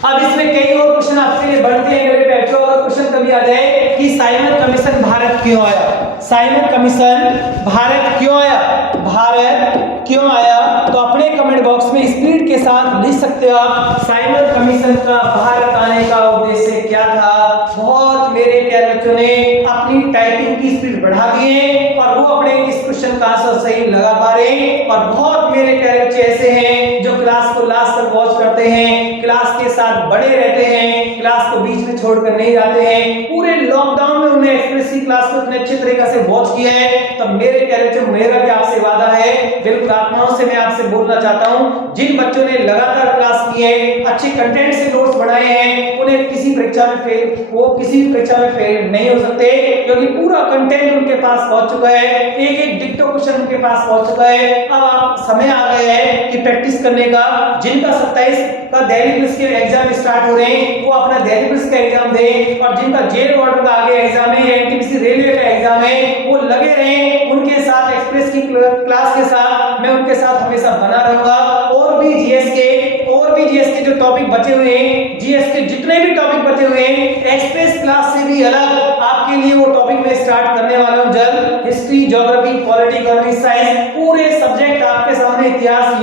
अब इसमें कई और क्वेश्चन आपके लिए बढ़ते हैं मेरे बच्चों। और क्वेश्चन कभी आ जाए कि साइमन कमीशन भारत क्यों आया, साइमन कमीशन भारत क्यों आया, भारत क्यों आया, तो अपने कमेंट बॉक्स में स्पीड के साथ लिख सकते हो आप, साइमन कमीशन का भारत आने का उद्देश्य क्या था। बहुत मेरे प्यारे बच्चों ने अपनी टाइपिंग की स्पीड बढ़ा दी है और वो अपने इस क्वेश्चन का आंसर सही लगा पा रहे हैं। और बहुत मेरे प्यारे बच्चे ऐसे हैं जो क्लास को लास्ट तक वॉच करते हैं, क्लास के साथ बड़े रहते हैं, क्लास को बीच में छोड़कर नहीं जाते हैं। पूरे लॉकडाउन में उन्हें एक्सप्रेस की क्लास को इतने अच्छे तरीके से वॉच किया है। तो मेरे प्यारे बच्चों, मेरा भी आपसे वादा है, बिल्कुल आत्माओं से मैं आपसे बोलना चाहता हूं, जिन बच्चों ने लगातार क्लास की है, अच्छे कंटेंट से नोट्स बनाए हैं, उन्हें किसी परीक्षा में फेल नहीं हो सकते, क्योंकि पूरा कंटेंट उनके पास पहुंच चुका है, एक एक डिक्टो क्वेश्चन उनके पास पहुंच चुका है। अब आप समय आ गया है कि प्रैक्टिस करने का। जिनका 27 का दिल्ली पुलिस के एग्जाम स्टार्ट हो रहे हैं वो अपना दिल्ली पुलिस का एग्जाम दें, और जिनका जेल वार्डन का आगे एग्जाम है, एनटीपीसी रेलवे का एग्जाम है, वो लगे रहें उनके साथ, एक्सप्रेस की क्लास के साथ मैं उनके साथ हमेशा बना रहूंगा। और भी जीएस के जो टॉपिक बचे हुए हैं, जीएस के जितने भी टॉपिक बचे हुए हैं, एक्सप्रेस क्लास से भी अलग आपके लिए वो टॉपिक मैं स्टार्ट करने वाला हूं जल्द। History, geography, polity, economy, science, पूरे सब्जेक्ट आपके सामने, इतिहास,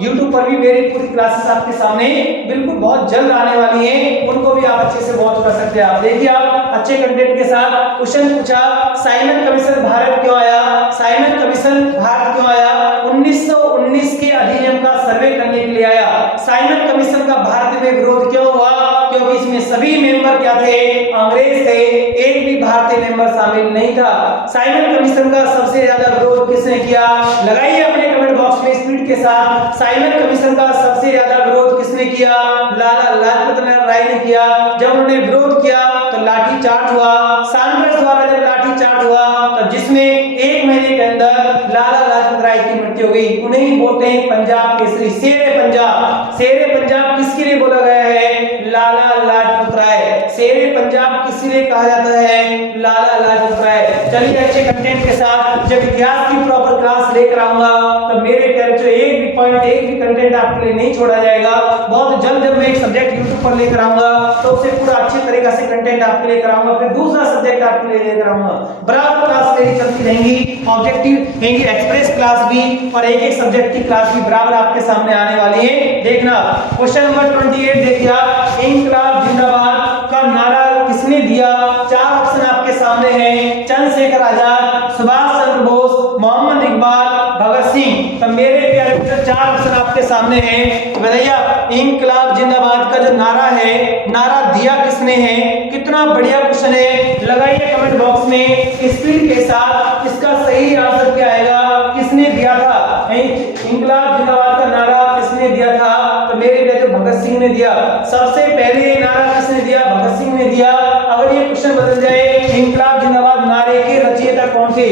यूट्यूब पर भी मेरी पूरी क्लासेस आपके सामने बिल्कुल बहुत जल्द आने वाली हैं, उनको भी आप अच्छे से वॉच कर सकते हैं। आप देखिए, आप अच्छे कंटेंट के साथ क्वेश्चन पूछा, साइमन कमीशन भारत क्यों आया, साइमन कमीशन भारत क्यों आया, 1919 के अधिनियम का सर्वे करने के लिए आया। साइमन कमीशन का भारत में विरोध क्यों हुआ, क्योंकि इसमें सभी मेंबर क्या थे, अंग्रेज थे, एक भी भारतीय मेंबर शामिल नहीं था। साइमन कमीशन का सबसे ज्यादा विरोध किसने किया, लगाइए अपने कमेंट बॉक्स में स्पीड के साथ, साइमन कमीशन का सबसे ज्यादा विरोध किसने किया, लाला लाजपत राय ने किया। जब उन्होंने विरोध किया तो लाठी चार्ज हुआ, सांड्रेस द्वारा जब लाठी चार्ज हुआ तो जिसमें 1 महीने के अंदर लाला लाजपत राय की मृत्यु हो गई। उन्हें बोलते हैं पंजाब केसरी, शेरे पंजाब। शेरे पंजाब किसके लिए बोला गया है, लाला लाजपत राय। शेरे पंजाब किसके लिए कहा जाता है, लाला लाजपत राय। चलिए अच्छे कंटेंट के साथ जब इतिहास की प्रॉपर क्लास लेकर आऊंगा तो मेरे प्यारे जो एक भी पॉइंट, एक भी कंटेंट आपके लिए नहीं छोड़ा जाएगा। बहुत जल्द जब मैं एक सब्जेक्ट यूट्यूब पर लेकर आऊंगा तो उसे पूरा अच्छे तरीके से कंटेंट आपके लेकर आऊंगा, फिर दूसरा सब्जेक्ट आपके लिए लेकर आऊंगा। बराबर क्लास मेरी चलती रहेंगी, ऑब्जेक्टिव रहेंगी, एक्सप्रेस क्लास भी और एक एक सब्जेक्ट की क्लास भी बराबर आपके सामने आने वाली है। देखना क्वेश्चन नंबर 28 देखिए आप, इंकलाब जिंदाबाद का नारा किसने दिया, 4 ऑप्शन आपके सामने हैं, चंद्रशेखर आजाद, सुभाष चंद्र बोस, मोहम्मद इकबाल, भगत सिंह। तो मेरे प्यारे 4 ऑप्शन आपके सामने हैं। तो बताइए इंकलाब जिंदाबाद का जो नारा है, नारा दिया किसने है, कितना बढ़िया क्वेश्चन है, लगाइए कमेंट बॉक्स में स्पीड के साथ, इसका सही आंसर क्या आएगा, किसने दिया था, इंकलाब जिंदाबाद का नारा किसने दिया था, तो मेरे बेटे भगत सिंह ने दिया। सबसे पहले नारा किसने दिया, भगत सिंह ने दिया। अगर ये क्वेश्चन बदल जाए, इंकलाब जिंदाबाद नारे के रचयिता कौन थे,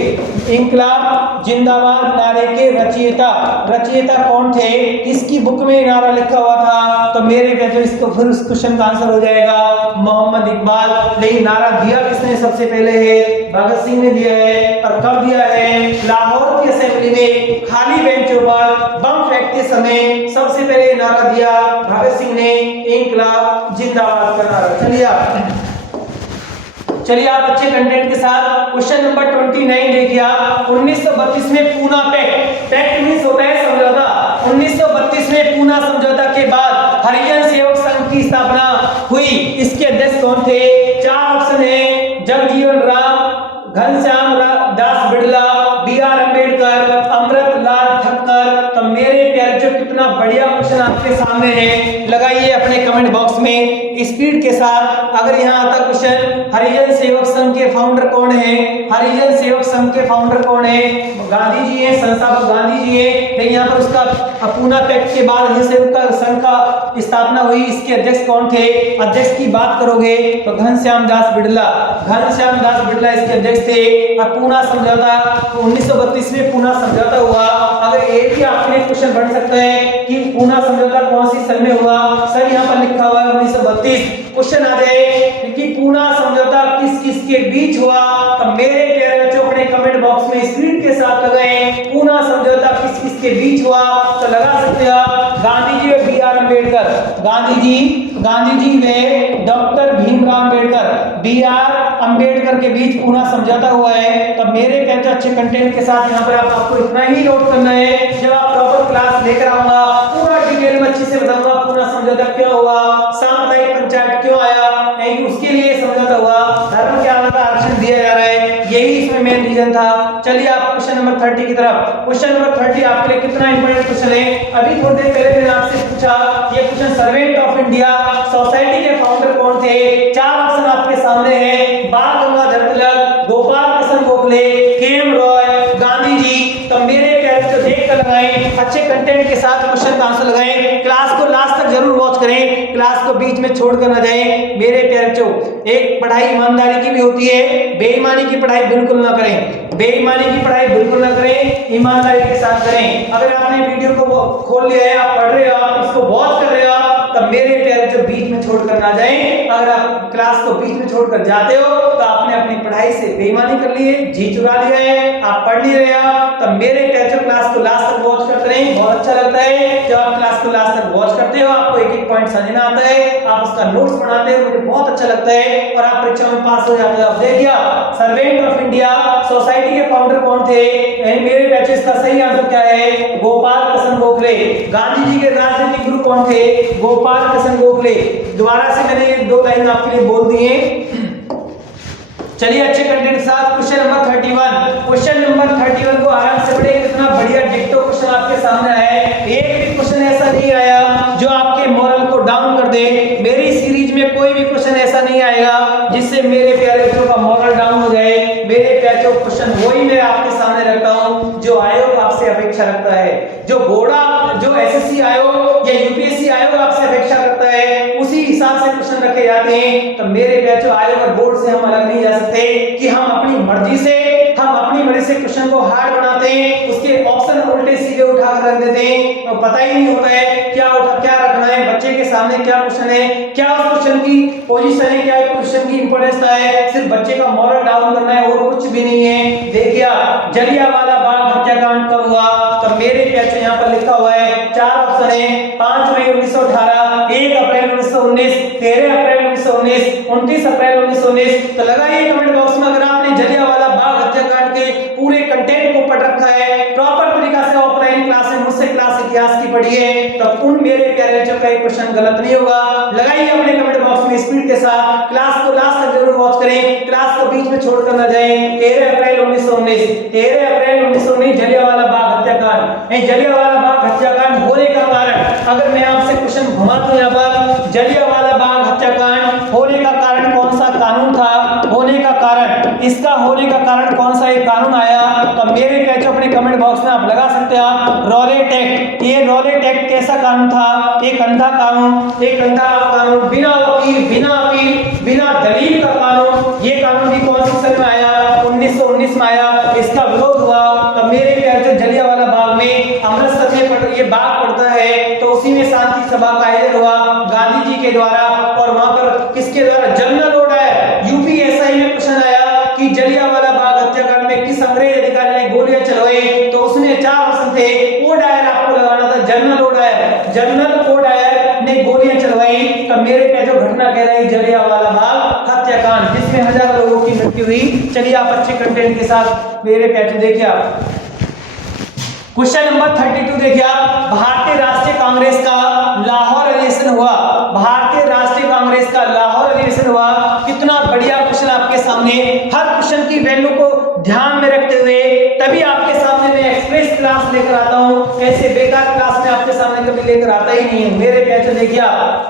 इंकलाब जिंदाबाद नारे के रचयिता कौन थे, किसकी बुक में नारा लिखा हुआ था, तो मेरे बेटे इसको फिर उस क्वेश्चन का आंसर हो जाएगा मोहम्मद इकबाल। लेकिन नारा दिया किसने सबसे पहले है, भगत सिंह ने दिया है। और कब दिया है, लाहौर की असेंबली में खाली बेंचों पर बम फेंकते फेंकते समय सबसे पहले नारा दिया भगत सिंह ने, इंकलाब जिंदाबाद का नारा। चलिए आप अच्छे कंटेंट के साथ क्वेश्चन नंबर 29 देखिए आप। 1932 में पूना पैक्ट, पैक्ट मींस होता है समझौता। 1932 में पूना समझौता के बाद हरिजन सेवक संघ की स्थापना हुई। इसके अध्यक्ष कौन थे? 4 ऑप्शन है, जगजीवन राम, घनश्याम दास बिड़ला, बी.आर. अम्बेडकर, अमृतलाल ठक्कर। तो मेरे प्यारे जो कितना बढ़िया क्वेश्चन आपके सामने है, लगाइए अपने कमेंट बॉक्स में स्पीड के साथ। अगर यहाँ आता क्वेश्चन हरिजन सेवक संघ के फाउंडर कौन है? हरिजन सेवक संघ के फाउंडर कौन है? गांधी जी हैं, संस्थापक गांधी जी हैं। लेकिन यहाँ पर उसका पूना पैक्ट के बाद हरिजन सेवक संघ का स्थापना हुई। इसके अध्यक्ष कौन थे? अध्यक्ष की बात करोगे तो घनश्याम दास बिड़ला, घनश्याम दास बिड़ला इसके अध्यक्ष थे। पूना समझौता 1932 में पूना समझौता हुआ। अगर एक ही आपके क्वेश्चन बन सकता है कि पूना समझौता कौन सी सन में हुआ, सर यहाँ पर लिखा हुआ है 1932। क्वेश्चन आ जाए कि पूना समझौता किस किस के बीच हुआ, तो मेरे प्यारे बच्चों अपने कमेंट बॉक्स में स्क्रीन के साथ लगाएं पूना समझौता किस किस के बीच हुआ। तो लगा सकते हो गांधी जी और बी.आर. अम्बेडकर, गांधी जी व डॉक्टर भीमराव अम्बेडकर, बी.आर. अम्बेडकर के बीच पूना समझौता हुआ है। तब मेरे कहते अच्छे कंटेंट के साथ यहाँ पर आपको इतना ही नोट करना है। जब आप प्रॉपर क्लास लेकर आऊंगा पूरा डिटेल में अच्छे से बताऊंगा पूना समझौता क्यों हुआ, सामुदायिक पंचायत क्यों आया, उसके लिए समझौता हुआ, धर्म क्या होता, आरक्षण दिया जा रहा है, यही इसमें मेन रीजन था। चलिए आप क्वेश्चन नंबर 30 की तरफ। क्वेश्चन नंबर 30 आपके लिए कितना इंपॉर्टेंट क्वेश्चन है। अभी थोड़ी देर पहले मैंने आपसे पूछा ये question servant of India society के फाउंडर कौन थे? 4 ऑप्शन आपके सामने हैं, बाल गंगाधर तिलक, गोपाल कृष्ण गोखले, के.एम. रॉय, गांधी जी। तो मेरे प्यारे को देख कर लगाएं, अच्छे कंटेंट के साथ क्वेश्चन का आंसर लगाएं। क्लास को लास्ट तक जरूर वॉच करें, क्लास को बीच में छोड़कर ना जाएं। मेरे प्यारे बच्चों एक पढ़ाई ईमानदारी की भी होती है, बेईमानी की पढ़ाई बिल्कुल ना करें, बेईमानी की पढ़ाई बिल्कुल ना करें, ईमानदारी के साथ करें। अगर आपने वीडियो को खोल लिया है, आप पढ़ रहे हो, आप इसको वॉच कर रहे हो, तब मेरे प्यारे जो बीच में छोड़कर ना जाएं। अगर आप क्लास को बीच में छोड़कर जाते हो तो आपने अपनी पढ़ाई से बेईमानी कर ली है, जी चुरा लिया है, आप पढ़ नहीं रहे हो। तब मेरे प्यारे जो क्लास को लास्ट तक वॉच करते रहें, बहुत अच्छा लगता है जब आप क्लास को लास्ट तक वॉच करते हो, आपको एक एक पॉइंट समझना आता है, आप उसका नोट्स बनाते हो, मुझे बहुत अच्छा लगता है और आप परीक्षा में पास हो जाते हो। अब देखिए सर्वेंट ऑफ इंडिया सोसाइटी के फाउंडर कौन थे? मेरे बैचेस का सही आंसर क्या है? गोपाल कृष्ण गोखले। गांधी जी के राजनीतिक गुरु कौन थे? गोपाल कृष्ण गोखले। दोबारा से मैंने 2 लाइन आपके लिए बोल दी है। चलिए अच्छे कंटेंट के साथ क्वेश्चन नंबर 31। क्वेश्चन नंबर 31 को आराम से पढ़िए, कितना बढ़िया डिक्टो क्वेश्चन आपके सामने आया है। एक भी क्वेश्चन ऐसा नहीं आया जो आपके मोरल को डाउन कर दे। मेरी सीरीज में कोई भी क्वेश्चन ऐसा नहीं आएगा जिससे मेरे प्यारे बच्चों का मोरल डाउन हो जाए। मेरे प्यारे क्वेश्चन वही मैं आपके सामने रखता हूं जो आयोग आपसे अपेक्षा रखता है, जो बोर्ड जो एसएससी आयोग या यूपीएससी आयोग आपसे अपेक्षा करता है, उसी हिसाब से क्वेश्चन रखे जाते हैं। तो मेरे बैचो आयोग और बोर्ड से हम अलग नहीं जा सकते कि हम अपनी मर्जी से क्वेश्चन को हार्ड बनाते हैं, उसके ऑप्शन उल्टे सीधे उठा कर रख देते हैं, तो पता ही नहीं होता है क्या रखना है, बच्चे के सामने क्या क्वेश्चन है, क्या उस क्वेश्चन की पोजीशन है, क्या क्वेश्चन की इंपॉर्टेंस है, सिर्फ बच्चे का मोरल डाउन करना है और कुछ भी नहीं है। देखिए जलियांवाला बाग हत्याकांड कब हुआ? तो मेरे बैचो यहाँ पर लिखा हुआ है 4 ऑप्शन है, 5 मई 1918, 1 अप्रैल 1919, 13 अप्रैल 1919, 29 अप्रैल 1919। तो लगाइए कमेंट बॉक्स में अगर आपने जलियांवाला बाग हत्याकांड के पूरे कंटेंट को पढ़ रखा है, प्रॉपर तरीका से ऑफलाइन क्लास में मुझसे क्लास इतिहास की पढ़ी है, तो उन मेरे प्यारे बच्चों का क्वेश्चन गलत नहीं होगा। लगाइए अपने कमेंट बॉक्स में स्पीड के साथ, क्लास को लास्ट तक जरूर वॉच करें, क्लास को बीच में छोड़कर ना जाएं। 13 अप्रैल 1919, 13 अप्रैल 1919 जलियांवाला बाग हत्याकांड। जलियांवाला बाग हत्याकांड होने का कारण, अगर मैं आपसे क्वेश्चन घुमा दूं यहाँ पर, जलियांवाला बाग हत्याकांड होने का कारण कौन सा कानून था? होने का कारण, इसका होने का कारण कौन सा एक कानून आया? तो मेरे कैचो अपने कमेंट बॉक्स में आप लगा सकते हैं रॉलेट एक्ट। ये रॉलेट एक्ट कैसा कानून था? एक अंधा कानून, एक अंधा कानून, बिना वकील, बिना अपील, बिना दलील का कानून। ये कानून भी कौन सी सन में आया? 1919 में आया। इसका विरोध हुआ। तो मेरे कैचो जलियांवाला बाग में अमृतसर में ये बाग पड़ता है, तो उसी में शांति सभा का आयोजन हुआ गांधी जी के द्वारा, और वहां पर किसके द्वारा? General Dyer. यूपीएसआई में क्वेश्चन आया कि जलियांवाला बाग हत्याकांड में किस अंग्रेज अधिकारी ने गोलियां चलवाई, तो उसमें 4 ऑप्शन थे, वो डायर आपको लगाना था जनरल ओडायर ने गोलियां चलवाई। तो मेरे पे जो घटना कह रही जलियांवाला बाग हत्याकांड जिसमें हजारों लोगों की मृत्यु हुई। चलिए आप अच्छे कंटेंट के साथ मेरे पे देखिए आप क्वेश्चन नंबर 32 देखिए आप, भारतीय राष्ट्रीय कांग्रेस का लाहौर अधिवेशन हुआ। भारतीय राष्ट्रीय कांग्रेस का लाहौर अधिवेशन हुआ। कितना बढ़िया क्वेश्चन आपके सामने, हर क्वेश्चन की वैल्यू को ध्यान में रखते हुए तभी आपके सामने मैं एक्सप्रेस क्लास लेकर आता हूं। ऐसे बेकार क्लास में आपके सामने कभी लेकर आता ही नहीं हूं। मेरे पैसे देखिए,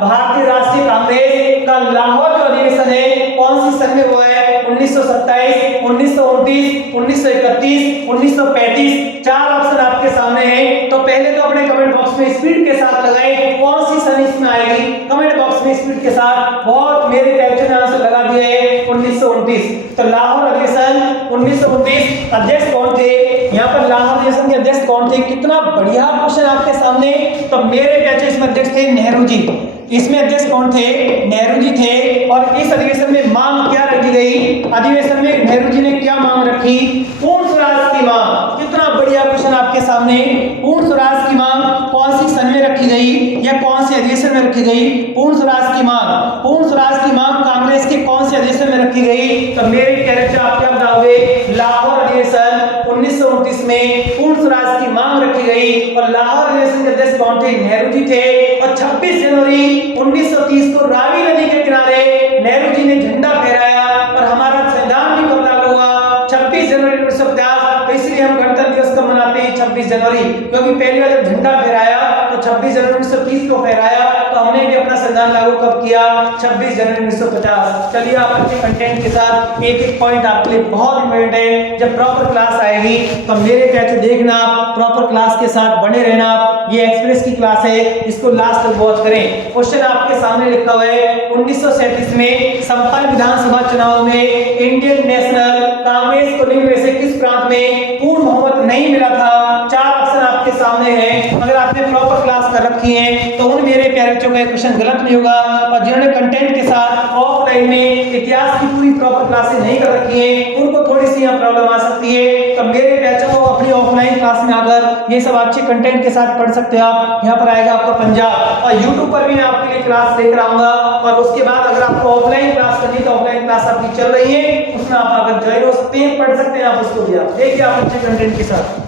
भारतीय राष्ट्रीय कांग्रेस का लाहौर जो अधिवेशन है कौन सी सन में हुआ है? 1927, 1929, 1931, 1935। चार ऑप्शन आपके सामने हैं। तो पहले तो अपने कमेंट बॉक्स में स्पीड के साथ लगाएं कौन सी सन इसमें आएगी। कमेंट बॉक्स में स्पीड के साथ बहुत मेरे कैप्चर ने आंसर लगा दिए है 1929। तो लाहौर अधिवेशन 1929। अध्यक्ष कौन थे यहाँ पर? लाहौर अधिवेशन के अध्यक्ष कौन थे? कितना बढ़िया क्वेश्चन आपके सामने। तो मेरे कैप्चर इसमें अध्यक्ष थे नेहरू जी। इसमें अध्यक्ष कौन थे? नेहरू जी थे। और इस अधिवेशन में मांग क्या रखी गई? अधिवेशन में नेहरू जी ने क्या मांग रखी? पूर्ण स्वराज की मांग। कितना बढ़िया क्वेश्चन आपके सामने। पूर्ण स्वराज की मांग कौन सी सन में रखी गई या कौन से अधिवेशन में रखी गई? पूर्ण स्वराज की मांग। पूर्ण स्वराज की मांग कांग्रेस के कौन से अधिवेशन में रखी गई? तो मेरे कैरेक्टर आप क्या बताओगे? लाहौर अधिवेशन 1929 में पूर्ण स्वराज की मांग रखी गई। और लाहौर अधिवेशन के अध्यक्ष कौन थे? नेहरू जी थे। और 26 जनवरी 1930 को रावी नदी के किनारे नेहरू जी ने झंडा फहराया। और हमारा संविधान भी कब लागू हुआ? 26 जनवरी 1950। तो इसलिए हम गणतंत्र दिवस कब मनाते हैं? 26 जनवरी। क्योंकि पहली बार जब झंडा फहराया तो 26 जनवरी 1930 को फहराया। तो हमने भी अपना संविधान लागू कब किया? 26 जनवरी 1950। चलिए आप अच्छे कंटेंट के साथ एक एक पॉइंट आपके लिए बहुत इंपॉर्टेंट है। जब प्रॉपर क्लास आएगी तो मेरे कैसे देखना, प्रॉपर क्लास के साथ बने रहना। ये एक्सप्रेस की क्लास है, इसको लास्ट तक वॉच करें। क्वेश्चन आपके सामने लिखा हुआ है 1937 में संपन्न विधानसभा चुनाव में इंडियन नेशनल कांग्रेस को निम्न में से किस प्रांत में पूर्ण बहुमत नहीं मिला था? चार ऑप्शन आपके सामने हैं। अगर आपने प्रॉपर क्लास कर रखी है तो उन मेरे प्यारे बच्चों का क्वेश्चन गलत नहीं होगा। और जिन्होंने कंटेंट के साथ ऑफलाइन में इतिहास की पूरी प्रॉपर क्लासेस नहीं कर रखी है उनको थोड़ी सी यहाँ प्रॉब्लम आ सकती है। तो मेरे बच्चों को अपनी ऑफलाइन क्लास में आकर ये सब अच्छे कंटेंट के साथ पढ़ सकते हो आप। यहाँ पर आएगा आपका पंजाब। और यूट्यूब पर भी मैं आपके लिए क्लास लेकर आऊंगा। और उसके बाद अगर आपको ऑफलाइन क्लास करनी है तो ऑफलाइन क्लास आपकी चल रही है, उसमें आप अगर ज्वाइन हो सकते हैं, पढ़ सकते हैं आप उसको भी। आप देखिए आप अच्छे कंटेंट के साथ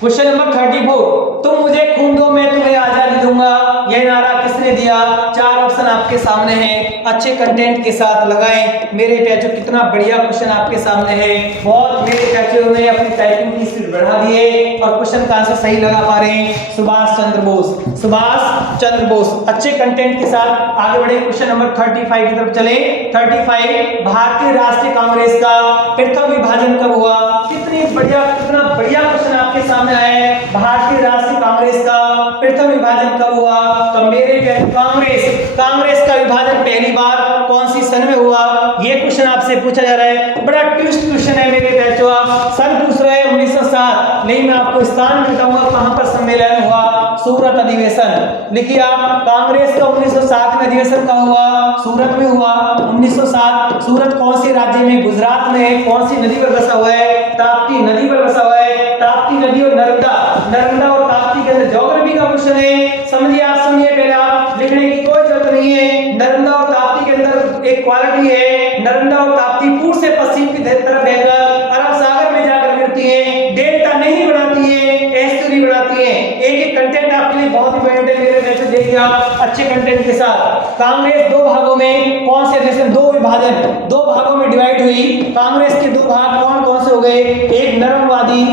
क्वेश्चन नंबर 34, तुम मुझे खून दो मैं तुम्हें आजादी दूंगा, यह नारा किसने दिया? चार ऑप्शन आपके सामने हैं। अच्छे कंटेंट के साथ लगाएं। मेरे पैचो कितना बढ़िया क्वेश्चन आपके सामने है। बहुत मेरे पैचो ने अपनी टाइपिंग की स्पीड बढ़ा दी है और क्वेश्चन का आंसर सही लगा पा रहे हैं। सुभाष चंद्र बोस। सुभाष चंद्र बोस। अच्छे कंटेंट के साथ आगे बढ़े। क्वेश्चन नंबर 35 की तरफ चले। 35, भारतीय राष्ट्रीय कांग्रेस का प्रथम विभाजन कब हुआ? कितना बढ़िया क्वेश्चन आपके सामने आया। भारतीय राष्ट्रीय कांग्रेस का प्रथम विभाजन कब हुआ? तो मेरे कांग्रेस का विभाजन पहली बार कौन सी सन में हुआ? ये क्वेश्चन आपसे पूछा जा रहा है। बड़ा ट्विस्ट क्वेश्चन है मेरे बच्चों। आप सन पूछ रहे हैं 1907, नहीं मैं आपको स्थान बताऊंगा कहां पर सम्मेलन हुआ। सूरत अधिवेशन। लिखिए आप, कांग्रेस का 1907 में अधिवेशन कब हुआ? सूरत में हुआ 1907। सूरत कौन से राज्य में? गुजरात में। कौन सी नदी पर बसा हुआ है? ताप्ती नदी पर बसा हुआ है। ताप्ती नदी और नर्मदा और ताप्ती के अंदर ज्योग्राफी का क्वेश्चन है। समझिए आप, सुनिए पहले आप, लिखने की कोई जरूरत नहीं है। नर्मदा और ताप्ती के अंदर एक क्वालिटी है, नर्मदा और ताप्ती पूर्व से पश्चिम की तरफ बहकर अरब सागर में जाकर गिरती है। डेल्टा नहीं बनाती है, एस्टुरी बनाती है। एक कंटेंट आपके लिए बहुत इंपॉर्टेंट है मेरे बच्चों। देखिए आप अच्छे कंटेंट के साथ। कांग्रेस दो भागों में कौन से अधिवेशन? दो विभाजन, दो भागों में डिवाइड हुई। कांग्रेस के दो भाग कौन कौन से हो गए? एक नरमवादी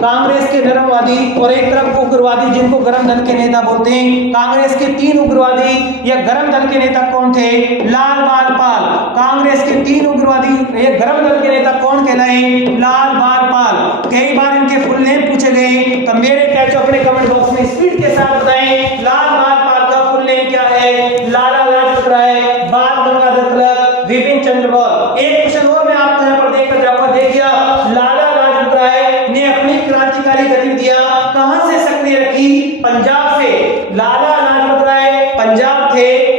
कांग्रेस के नरमवादी और एक तरफ उग्रवादी जिनको गरम दल के नेता बोलते हैं। कांग्रेस के तीन उग्रवादी या गरम दल के नेता कौन थे? लाल बाल पाल। कांग्रेस के तीन उग्रवादी या गरम दल के नेता कौन कहलाए? लाल बाल पाल। कई बार इनके फुल नेम पूछे गए तो मेरे कैच अपने कमेंट बॉक्स में स्पीड के साथ बताएं लाल बाल पाल का फुल नेम क्या है? लाला लाजपत राय, बाल गंगाधर तिलक, विपिन चंद्र पाल। एक क्वेश्चन और मैं आपको यहाँ पर देखकर जाऊंगा। देखिए लाला लाजपत राय ने अपनी क्रांतिकारी गतिविधियां कहां से सक्रिय रखी? पंजाब से। लाला लाजपत राय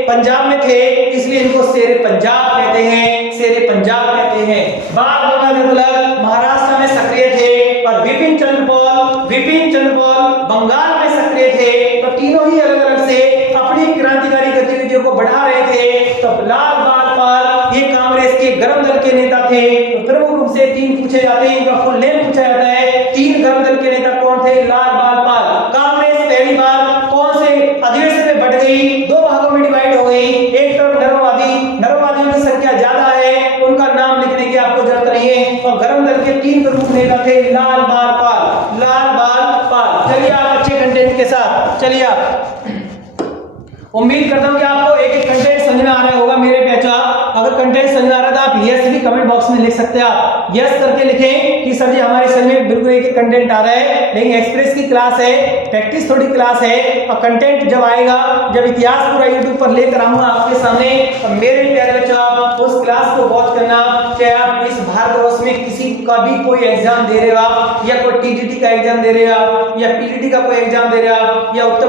पंजाब में थे, इसलिए इनको शेरे पंजाब कहते हैं। शेरे पंजाब कहते हैं। बाल गंगाधर तिलक महाराष्ट्र में सक्रिय थे और तीन गर्म दल के नेता कौन थे? लाल बाल पाल। कांग्रेस पहली बार कौन से अधिवेशन में बढ़ गई? दो भागों में डिवाइड हो गई। एक तरफ नरमवादियों की संख्या ज्यादा है, उनका नाम लिखने की आपको जरूरत नहीं है। और गर्म दल के तीन प्रमुख नेता थे लाल बाल पाल, लाल बाल पाल। चलिए आप अच्छे कंटेंट के साथ चलिए आप। उम्मीद करता हूं कि आपको एक एक कंटेंट समझ में आ रहा होगा मेरे बैचा। अगर कंटेंट समझ में आ रहा था आप यस भी कमेंट बॉक्स में लिख सकते हैं। आप यस करके लिखें कि सर जी हमारे समझ में बिल्कुल एक एक कंटेंट आ रहा है। लेकिन एक्सप्रेस की क्लास है, प्रैक्टिस थोड़ी क्लास है, और कंटेंट जब आएगा, जब इतिहास पूरा यूट्यूब पर लेकर आऊंगा आपके सामने, तो मेरे प्यारे बच्चों आप उस क्लास को वॉच करना। चाहे आप इस भारतवर्ष में किसी का भी कोई एग्जाम दे रहे हो आप, या कोई टीजीटी का एग्जाम दे रहे हो आप, या पीजीटी का कोई एग्जाम दे रहे हो आप, या उत्तर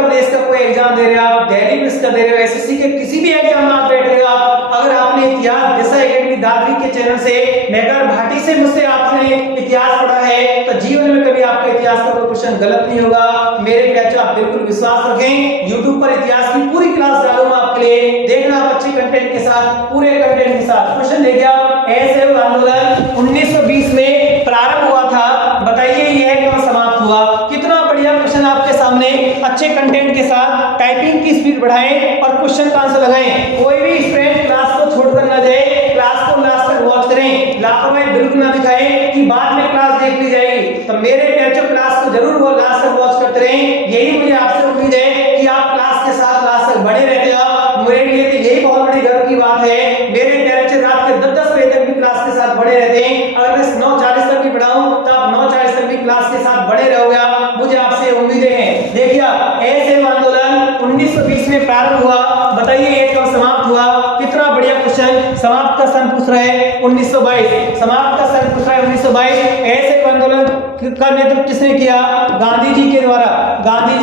प्रदेश का कोई एग्जाम दे रहे हो आप, दिल्ली पुलिस का दे रहे हो, एसएससी के किसी भी एग्जाम में आप बैठ रहे हो आप, अगर आपने इतिहास दिशा एकेडमी दादरी के चैनल से मेघर भाटी से मुझसे आपने इतिहास पढ़ा है, तो जीवन में कभी आपका इतिहास का कोई क्वेश्चन गलत नहीं होगा। मेरे बच्चों आप बिल्कुल विश्वास रखें, यूट्यूब पर इतिहास की पूरी क्लास डालूंगा आपके लिए। देखना आप अच्छे कंटेंट के साथ, पूरे कंटेंट के साथ। क्वेश्चन देखिए आप, असहयोग आंदोलन 1920 में प्रारंभ हुआ था, बताइए यह कब समाप्त हुआ? कितना बढ़िया क्वेश्चन आपके सामने। अच्छे कंटेंट के साथ टाइपिंग की स्पीड बढ़ाएं और क्वेश्चन का आंसर लगाएं। कोई भी स्टूडेंट क्लास को छोड़कर ना जाए, क्लास को लास्ट तक वॉच करें। लापरवाही बिल्कुल ना दिखाएं कि बाद में क्लास देख ली जाएगी। तो मेरे बच्चों क्लास को जरूर वो लास्ट तक वॉच करते रहें। यही मुझे आपसे उम्मीद है कि आप क्लास के साथ लास्ट तक बने रहते हो। मेरे लिए तो यही बहुत बड़ी गर्व की बात है। मेरे बच्चे रात के 10-10 बजे तक भी क्लास के साथ बने रहते हैं। अगर मैं 9:40 तक भी पढ़ाऊं तो आप 9:40 तक भी क्लास के साथ बने रहोगे, मुझे आपसे उम्मीदें हैं। देखिए असहयोग आंदोलन 1920 में प्रारंभ हुआ, बताइए ये कब समाप्त हुआ? कितना बढ़िया क्वेश्चन। समाप्त का सन पूछ रहा है 1922। समाप्त का सन पूछ रहा है 1922। असहयोग आंदोलन का नेतृत्व किसने किया? गांधी जी के द्वारा। गांधी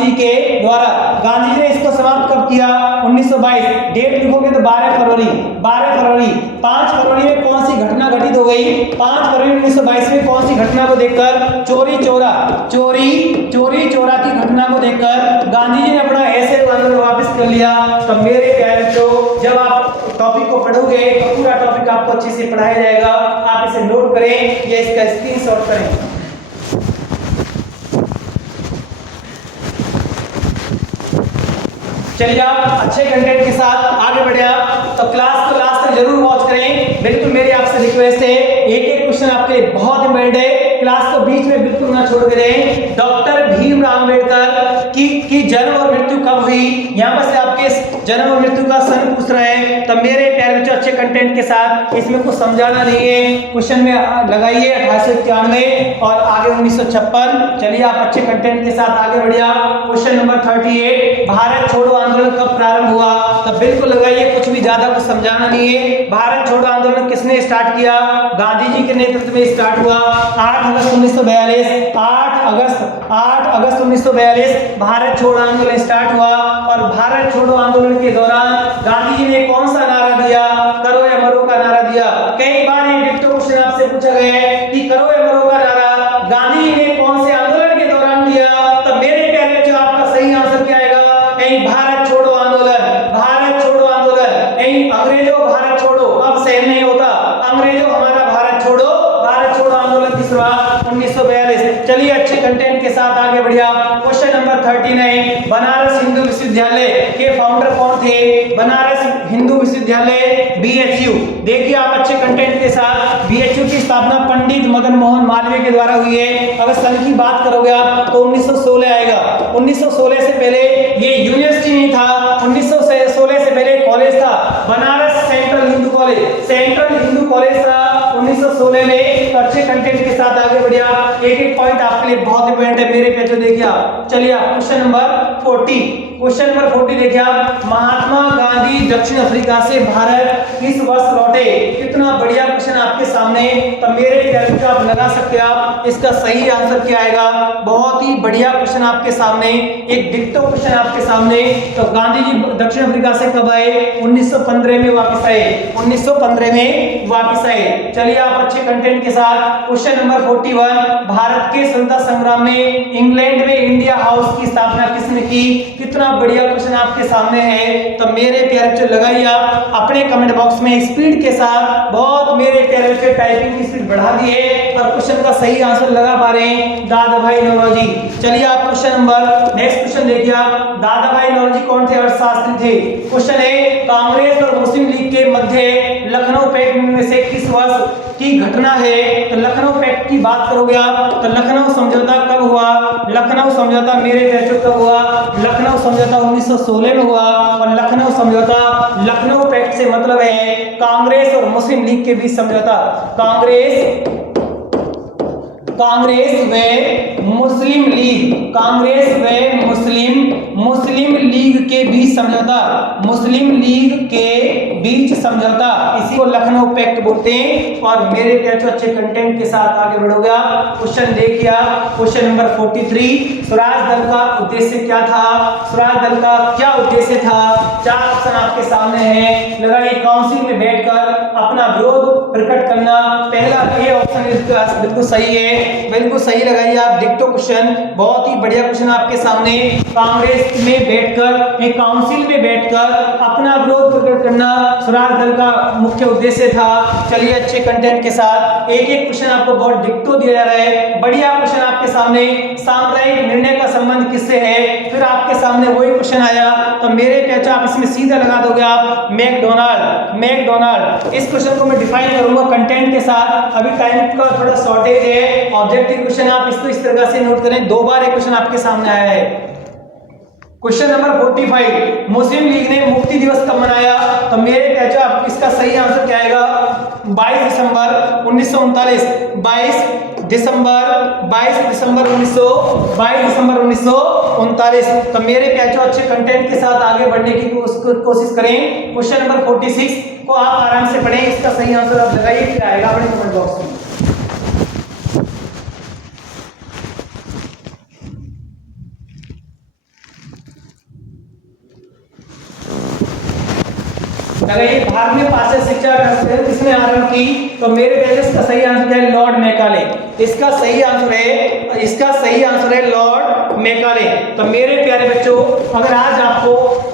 जी ने इसको समाप्त कब किया? 1922। डेट लिखोगे तो 12 फरवरी। 5 फरवरी में कौन सी घटना घटित हो गई? 5 फरवरी 1922 में कौन सी घटना को देखकर? चोरी चोरा की घटना को देखकर गांधी जी ने अपना असहयोग आंदोलन वापस कर लिया। तो मेरे प्यारे बच्चों, जब आप टॉपिक को पढ़ोगे तो पूरा टॉपिक आपको अच्छे से पढ़ाया जाएगा। आप इसे नोट करें या इसका स्क्रीनशॉट करें। चलिए आप अच्छे कंटेंट के साथ आगे बढ़े। आप तो क्लास को लास्ट तक जरूर वॉच करें। बिल्कुल मेरी आपसे रिक्वेस्ट है, एक एक क्वेश्चन आपके लिए बहुत इंपॉर्टेंट है। क्लास को बीच में बिल्कुल ना छोड़ दें। डॉक्टर भीमराव अंबेडकर की जन्म और मृत्यु कब हुई? यहाँ पर से आपके जन्म और मृत्यु का सन पूछ रहे हैं। तो मेरे प्यारे बच्चों अच्छे कंटेंट के साथ, इसमें कुछ समझाना नहीं है, क्वेश्चन में लगाइए 1891 और आगे 1956। चलिए आप अच्छे कंटेंट के साथ आगे बढ़िया। क्वेश्चन नंबर 38, भारत छोड़ो आंदोलन कब प्रारंभ हुआ? तो बिल्कुल लगाइए, कुछ भी ज्यादा कुछ समझाना नहीं है। भारत छोड़ो आंदोलन किसने स्टार्ट किया? गांधी जी के नेतृत्व में स्टार्ट हुआ 8 अगस्त 1942। 8 अगस्त 1942 भारत छोड़ो आंदोलन स्टार्ट हुआ। और भारत छोड़ो आंदोलन के दौरान गांधी जी ने कौन सा नारा दिया? करो या मरो का नारा दिया। कई बार ये डिक्टो क्वेश्चन आपसे पूछा गया है कि करो या मरो का नारा गांधी जी ने कौन से आंदोलन के दौरान दिया? तो मेरे प्यारे बच्चों आपका सही आंसर क्या आएगा? भारत छोड़ो आंदोलन। भारत छोड़ो आंदोलन। अंग्रेजों भारत छोड़ो, अब सहन नहीं होता, अंग्रेजों हमारा भारत छोड़ो। भारत छोड़ो आंदोलन की शुरुआत 1942। चलिए अच्छे कंटेंट के साथ आगे बढ़िया। क्वेश्चन नंबर 39, बनारस हिंदू विश्वविद्यालय के फाउंडर कौन थे? बनारस हिंदू विश्वविद्यालय BHU। देखिए आप अच्छे कंटेंट के साथ, BHU की स्थापना पंडित मदन मोहन मालवीय के द्वारा हुई है। अगर सन की बात करोगे आप तो 1916 आएगा। 1916 से पहले ये यूनिवर्सिटी नहीं था, 1916 से पहले कॉलेज था, बनारस सेंट्रल हिंदू कॉलेज था 1916 में। तो अच्छे कंटेंट के साथ आगे बढ़िया। एक एक पॉइंट आपके लिए बहुत इंपॉर्टेंट है मेरे बच्चों, देखिए आप। चलिए आप क्वेश्चन नंबर 40 देखिए आप, महात्मा गांधी दक्षिण अफ्रीका से भारत किस वर्ष लौटे? कितना बढ़िया क्वेश्चन आपके सामने। तो मेरे प्यारे बच्चों आप लगा सकते हैं आप इसका सही आंसर क्या आएगा। बहुत ही बढ़िया क्वेश्चन आपके सामने, एक डिक्टो क्वेश्चन आपके सामने। तो गांधी जी दक्षिण अफ्रीका से कब आए? 1915 में वापस आए। 1915 में वापस आए। चलिए आप अच्छे कंटेंट के साथ क्वेश्चन नंबर 41, भारत के स्वतंत्रता संग्राम में इंग्लैंड में इंडिया हाउस की स्थापना किसने की? कितना कितना बढ़िया क्वेश्चन आपके सामने है। तो मेरे प्यारे बच्चों लगाइए आप अपने कमेंट बॉक्स में स्पीड के साथ, बहुत मेरे प्यारे बच्चों टाइपिंग की स्पीड बढ़ा दी है और क्वेश्चन का सही आंसर लगा पा रहे हैं दादा भाई नौरोजी। चलिए आप क्वेश्चन नंबर नेक्स्ट क्वेश्चन देखिए आप, दादा भाई नौरोजी कौन थे? अर्थशास्त्री थे। क्वेश्चन है कांग्रेस और मुस्लिम लीग के मध्य लखनऊ पैक्ट में से किस वर्ष की घटना है? तो लखनऊ पैक्ट की बात करोगे आप तो लखनऊ समझौता कब हुआ? लखनऊ समझौता मेरे बच्चों कब हुआ? लखनऊ समझौता 1916 में हुआ। और लखनऊ समझौता, लखनऊ पैक्ट से मतलब है कांग्रेस और मुस्लिम लीग के बीच समझौता। कांग्रेस व मुस्लिम लीग, कांग्रेस व मुस्लिम लीग के बीच समझौता, मुस्लिम लीग के बीच समझौता, इसी को लखनऊ पैक्ट बोलते हैं। और मेरे बच्चों अच्छे कंटेंट के साथ आगे बढ़ोगे आप। क्वेश्चन देखिए क्वेश्चन नंबर 43, स्वराज दल का उद्देश्य क्या था? स्वराज दल का क्या उद्देश्य था? 4 ऑप्शन आपके सामने हैं, लगाइए काउंसिल में बैठकर अपना विरोध प्रकट करना। पहला ये ऑप्शन बिल्कुल सही है, बिल्कुल सही लगाइए आप। डिक्टो क्वेश्चन, बहुत ही बढ़िया क्वेश्चन आपके सामने। कांग्रेस में बैठकर, एक काउंसिल में बैठकर अपना विरोध प्रकट करना स्वराज दल का मुख्य उद्देश्य था। चलिए अच्छे कंटेंट के साथ एक एक क्वेश्चन आपको बहुत डिक्टो दिया जा रहा है। बढ़िया क्वेश्चन आपके सामने, सामुदायिक निर्णय का संबंध किससे है? फिर आपके सामने वही क्वेश्चन आया तो मेरे पहचान आप इसमें सीधा लगा दोगे आप, मैकडोनाल्ड। इस क्वेश्चन को मैं डिफाइन करूंगा कंटेंट के साथ। अभी टाइम का थोड़ा शॉर्टेज है। ऑब्जेक्टिव क्वेश्चन आप इसको इस तरह से नोट करें, 2 बार एक क्वेश्चन आपके सामने आया है। क्वेश्चन नंबर 45, मुस्लिम लीग ने मुक्ति दिवस कब मनाया? तो मेरे पहचान इसका सही आंसर क्या आएगा? 22 दिसंबर 1939। 22 दिसंबर 1939। तो मेरे पहचान अच्छे कंटेंट के साथ आगे बढ़ने की कोशिश करें। क्वेश्चन नंबर 46 को आप आराम से पढ़ें, इसका सही आंसर आप लगाइए, क्या आएगा अपने कमेंट बॉक्स में। भारत में पाश्चात्य शिक्षा किसने आरंभ की? तो मेरे पेजेस का सही आंसर है लॉर्ड मैकाले। इसका सही आंसर है लॉर्ड मैकाले। तो मेरे प्यारे बच्चों, अगर आज आपको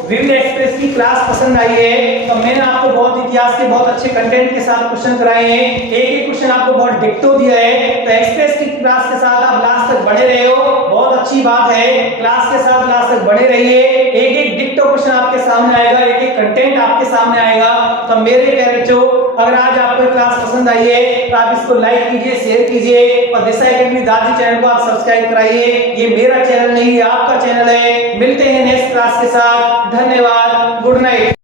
विविध एक्सप्रेस की क्लास पसंद आई है तो मैंने आपको बहुत इतिहास के बहुत अच्छे कंटेंट के साथ क्वेश्चन कराए हैं। एक क्वेश्चन आपको बहुत डिक्टो दिया है। तो एक्सप्रेस की क्लास के साथ आप लास्ट तक बने रहे हो, बहुत अच्छी बात है। क्लास के साथ लास्ट तक बने रहिए। एक डिक्टो क्वेश्चन आपके सामने आएगा, एक कंटेंट आपके सामने आएगा। तो मेरे प्यारे बच्चों, अगर आज आपको क्लास पसंद आई है तो आप इसको लाइक कीजिए, शेयर कीजिए और दिशा एकेडमी दादी चैनल को आप सब्सक्राइब कराइए। ये मेरा चैनल नहीं है, आपका चैनल है। मिलते हैं नेक्स्ट क्लास के साथ। धन्यवाद, गुड नाइट।